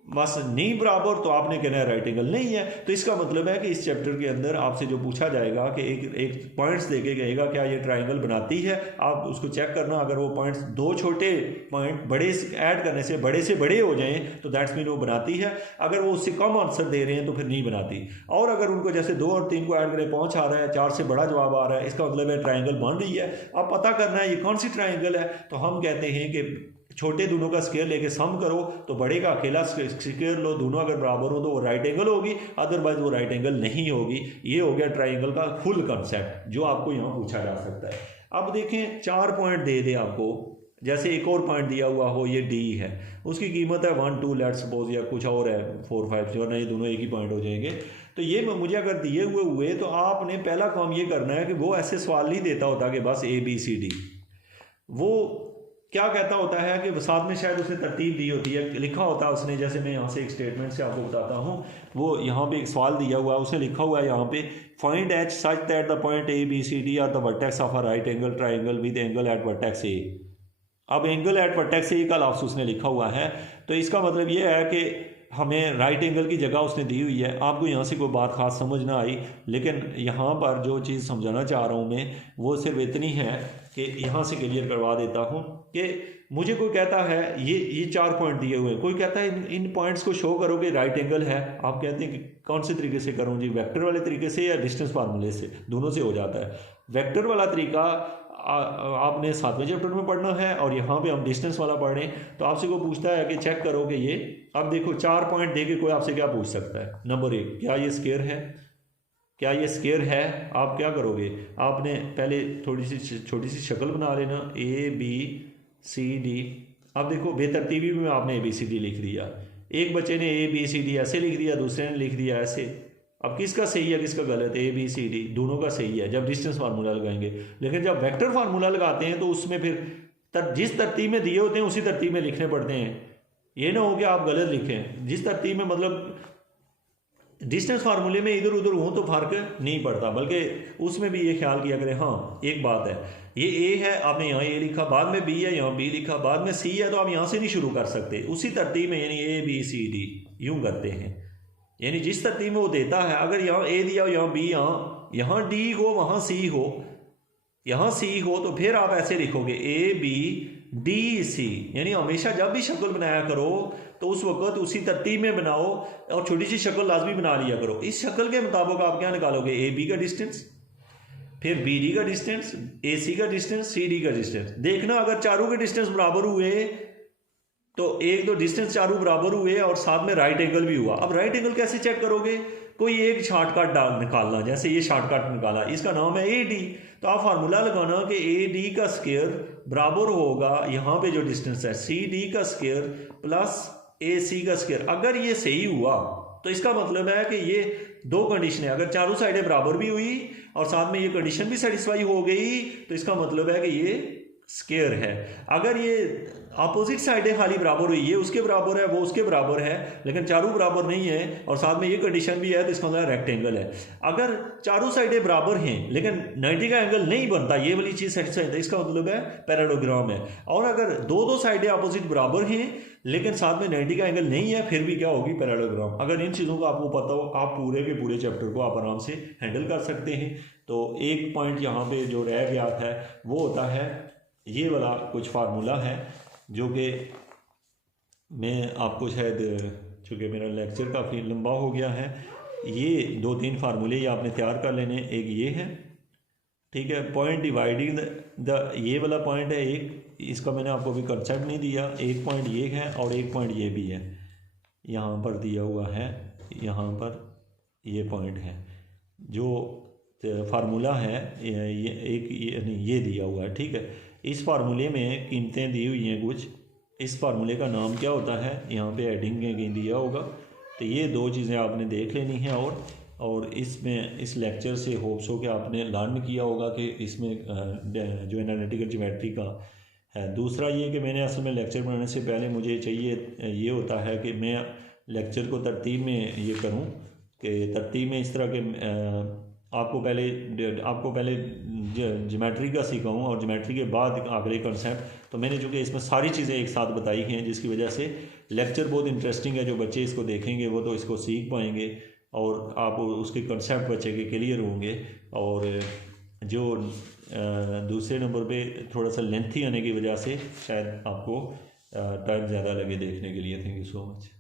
बस नहीं बराबर तो आपने कहना है राइट एंगल नहीं है। तो इसका मतलब है कि इस चैप्टर के अंदर आपसे जो पूछा जाएगा कि एक पॉइंट्स देके कहेगा क्या ये ट्रायंगल बनाती है, आप उसको चेक करना। अगर वो पॉइंट्स 2 छोटे पॉइंट बड़े ऐड करने से बड़े हो जाएं तो दैट्स मीन वो बनाती है। अगर वो उससे कम आंसर दे रहे हैं तो फिर नहीं बनाती। और अगर उनको जैसे 2 और 3 को ऐड करें 5 आ रहा है, 4 से बड़ा जवाब आ रहा है, इसका मतलब है ट्रायंगल बन रही है। अब पता करना है ये कौन सी ट्रायंगल है। तो हम कहते हैं कि छोटे दोनों का स्क्वायर लेके सम करो तो बड़े का अकेला स्क्वायर लो, दोनों अगर बराबर हो तो वो राइट एंगल होगी, अदरवाइज वो राइट एंगल नहीं होगी। ये हो गया ट्रायंगल का फुल कंसेप्ट जो आपको यहाँ पूछा जा सकता है। अब देखें 4 पॉइंट दे दे आपको, जैसे एक और पॉइंट दिया हुआ हो, ये डी है, उसकी कीमत है 1 2 लेट्स सपोज, या कुछ और है 4 5, और नहीं दोनों एक ही पॉइंट हो जाएंगे। तो ये मुझे अगर दिए हुए तो आपने पहला काम ये करना है कि वो ऐसे सवाल नहीं देता होता कि बस ABCD, वो क्या कहता होता है कि साथ में शायद उसने तरतीब दी होती है, लिखा होता है उसने। जैसे मैं यहाँ से एक स्टेटमेंट से आपको बताता हूँ, वो यहाँ पे एक सवाल दिया हुआ है, उसने लिखा हुआ है यहाँ पे find H such that the point ABCD are the vertex of a right angle triangle with angle at vertex A। अब एंगल एट वर्टेक्स A का लफ्ज़ उसने लिखा हुआ है, तो इसका मतलब ये है कि हमें राइट एंगल की जगह उसने दी हुई है। आपको यहाँ से कोई बात खास समझ ना आई, लेकिन यहाँ पर जो चीज़ समझाना चाह रहा हूँ मैं वो सिर्फ इतनी है कि यहाँ से क्लियर करवा देता हूँ कि मुझे कोई कहता है ये 4 पॉइंट दिए हुए हैं, कोई कहता है इन पॉइंट्स को शो करो कि राइट एंगल है। आप कहते हैं कि कौन से तरीके से करूँ जी, वेक्टर वाले तरीके से या डिस्टेंस फार्मूले से, दोनों से हो जाता है। वेक्टर वाला तरीका आपने 7वें चैप्टर में पढ़ना है और यहाँ पे हम डिस्टेंस वाला पढ़ रहे हैं। तो आपसे को पूछता है कि चेक करो कि ये, अब देखो 4 पॉइंट दे के कोई आपसे क्या पूछ सकता है। नंबर 1, क्या ये स्क्वायर है? क्या ये स्क्वायर है? आप क्या करोगे, आपने पहले थोड़ी सी छोटी सी शक्ल बना लेना, ABCD। अब देखो बेतरतीबी में आपने ABCD लिख दिया, एक बच्चे ने ABCD ऐसे लिख दिया, दूसरे ने लिख दिया ऐसे। अब किसका सही है किसका गलत? ABCD दोनों का सही है जब डिस्टेंस फार्मूला लगाएंगे। लेकिन जब वेक्टर फार्मूला लगाते हैं तो उसमें फिर जिस तरतीब में दिए होते हैं उसी तरतीब में लिखने पड़ते हैं। ये ना हो कि आप गलत लिखें, जिस तरतीब में, मतलब डिस्टेंस फार्मूले में इधर उधर हो तो फर्क नहीं पड़ता, बल्कि उसमें भी ये ख्याल किया करें। हाँ एक बात है, ये A है, आपने यहाँ A लिखा, बाद में B है, यहाँ B लिखा, बाद में C है, तो आप यहाँ से नहीं शुरू कर सकते, उसी तरतीब में, यानी ABCD यूँ करते हैं। यानी जिस तरतीब में वो देता है, अगर यहाँ A दिया हो, यहाँ B, यहाँ D हो, वहाँ C हो, यहाँ C हो, तो फिर आप ऐसे लिखोगे ABDC। यानी हमेशा जब भी शक्ल बनाया करो तो उस वक्त उसी तरतीब में बनाओ और छोटी सी शक्ल लाजमी बना लिया करो। इस शक्ल के मुताबिक आप क्या निकालोगे? AB का डिस्टेंस, फिर BD का डिस्टेंस, AC का डिस्टेंस, CD का डिस्टेंस। देखना अगर चारों के डिस्टेंस बराबर हुए तो एक तो डिस्टेंस चारों बराबर हुए और साथ में राइट एंगल भी हुआ। अब राइट एंगल कैसे चेक करोगे? कोई एक शॉर्टकट निकालना, जैसे ये शॉर्टकट निकाला, इसका नाम है AD। तो आप फार्मूला लगाना कि AD का स्क्वायर बराबर होगा यहाँ पे जो डिस्टेंस है CD का स्क्वायर प्लस AC का स्क्वायर। अगर ये सही हुआ तो इसका मतलब है कि ये दो कंडीशन है, अगर चारों साइडें बराबर भी हुई और साथ में ये कंडीशन भी सेटिस्फाई हो गई तो इसका मतलब है कि ये स्क्वायर है। अगर ये अपोजिट साइडें खाली बराबर हुई, ये उसके बराबर है, वो उसके बराबर है, लेकिन चारों बराबर नहीं है और साथ में ये कंडीशन भी है, तो इसका मतलब रेक्टेंगल है। अगर चारों साइडें बराबर हैं लेकिन 90 का एंगल नहीं बनता, ये वाली चीज़ सेटिस्फाई है, इसका मतलब है पैरेललोग्राम है। और अगर दो साइडें अपोजिट बराबर हैं लेकिन साथ में 90 का एंगल नहीं है, फिर भी क्या होगी? पैरेललोग्राम। अगर इन चीज़ों को आपको पता हो, आप पूरे के पूरे चैप्टर को आप आराम से हैंडल कर सकते हैं। तो एक पॉइंट यहाँ पे जो रह गया है वो होता है ये वाला कुछ फार्मूला है, जो कि मैं आपको शायद, चूँकि मेरा लेक्चर काफ़ी लंबा हो गया है, ये 2-3 फार्मूले ये आपने तैयार कर लेने। एक ये है, ठीक है, पॉइंट डिवाइडिंग द, ये वाला पॉइंट है एक, इसका मैंने आपको अभी कंसेप्ट नहीं दिया। एक पॉइंट ये है और एक पॉइंट ये भी है, यहाँ पर दिया हुआ है, यहाँ पर ये पॉइंट है। जो फार्मूला है ये एक ये दिया हुआ है, ठीक है। इस फार्मूले में कीमतें दी हुई हैं कुछ, इस फार्मूले का नाम क्या होता है, यहाँ पे हेडिंग कहीं दिया होगा। तो ये दो चीज़ें आपने देख लेनी है और इसमें इस लेक्चर से होप्स हो कि आपने लर्न किया होगा कि इसमें जो एनालिटिकल ज्योमेट्री का है। दूसरा ये कि मैंने असल में लेक्चर बनाने से पहले मुझे चाहिए ये होता है कि मैं लेक्चर को तरतीब में ये करूँ कि तरतीब में इस तरह के आपको पहले ज्योमेट्री का सिखाऊँ और ज्योमेट्री के बाद अगले कंसेप्ट। तो मैंने चूँकि इसमें सारी चीज़ें एक साथ बताई हैं, जिसकी वजह से लेक्चर बहुत इंटरेस्टिंग है। जो बच्चे इसको देखेंगे वो तो इसको सीख पाएंगे और आप उसके कंसेप्ट बच्चे के क्लियर होंगे। और जो दूसरे नंबर पे थोड़ा सा लेंथी आने की वजह से शायद आपको टाइम ज़्यादा लगे देखने के लिए। Thank you so much.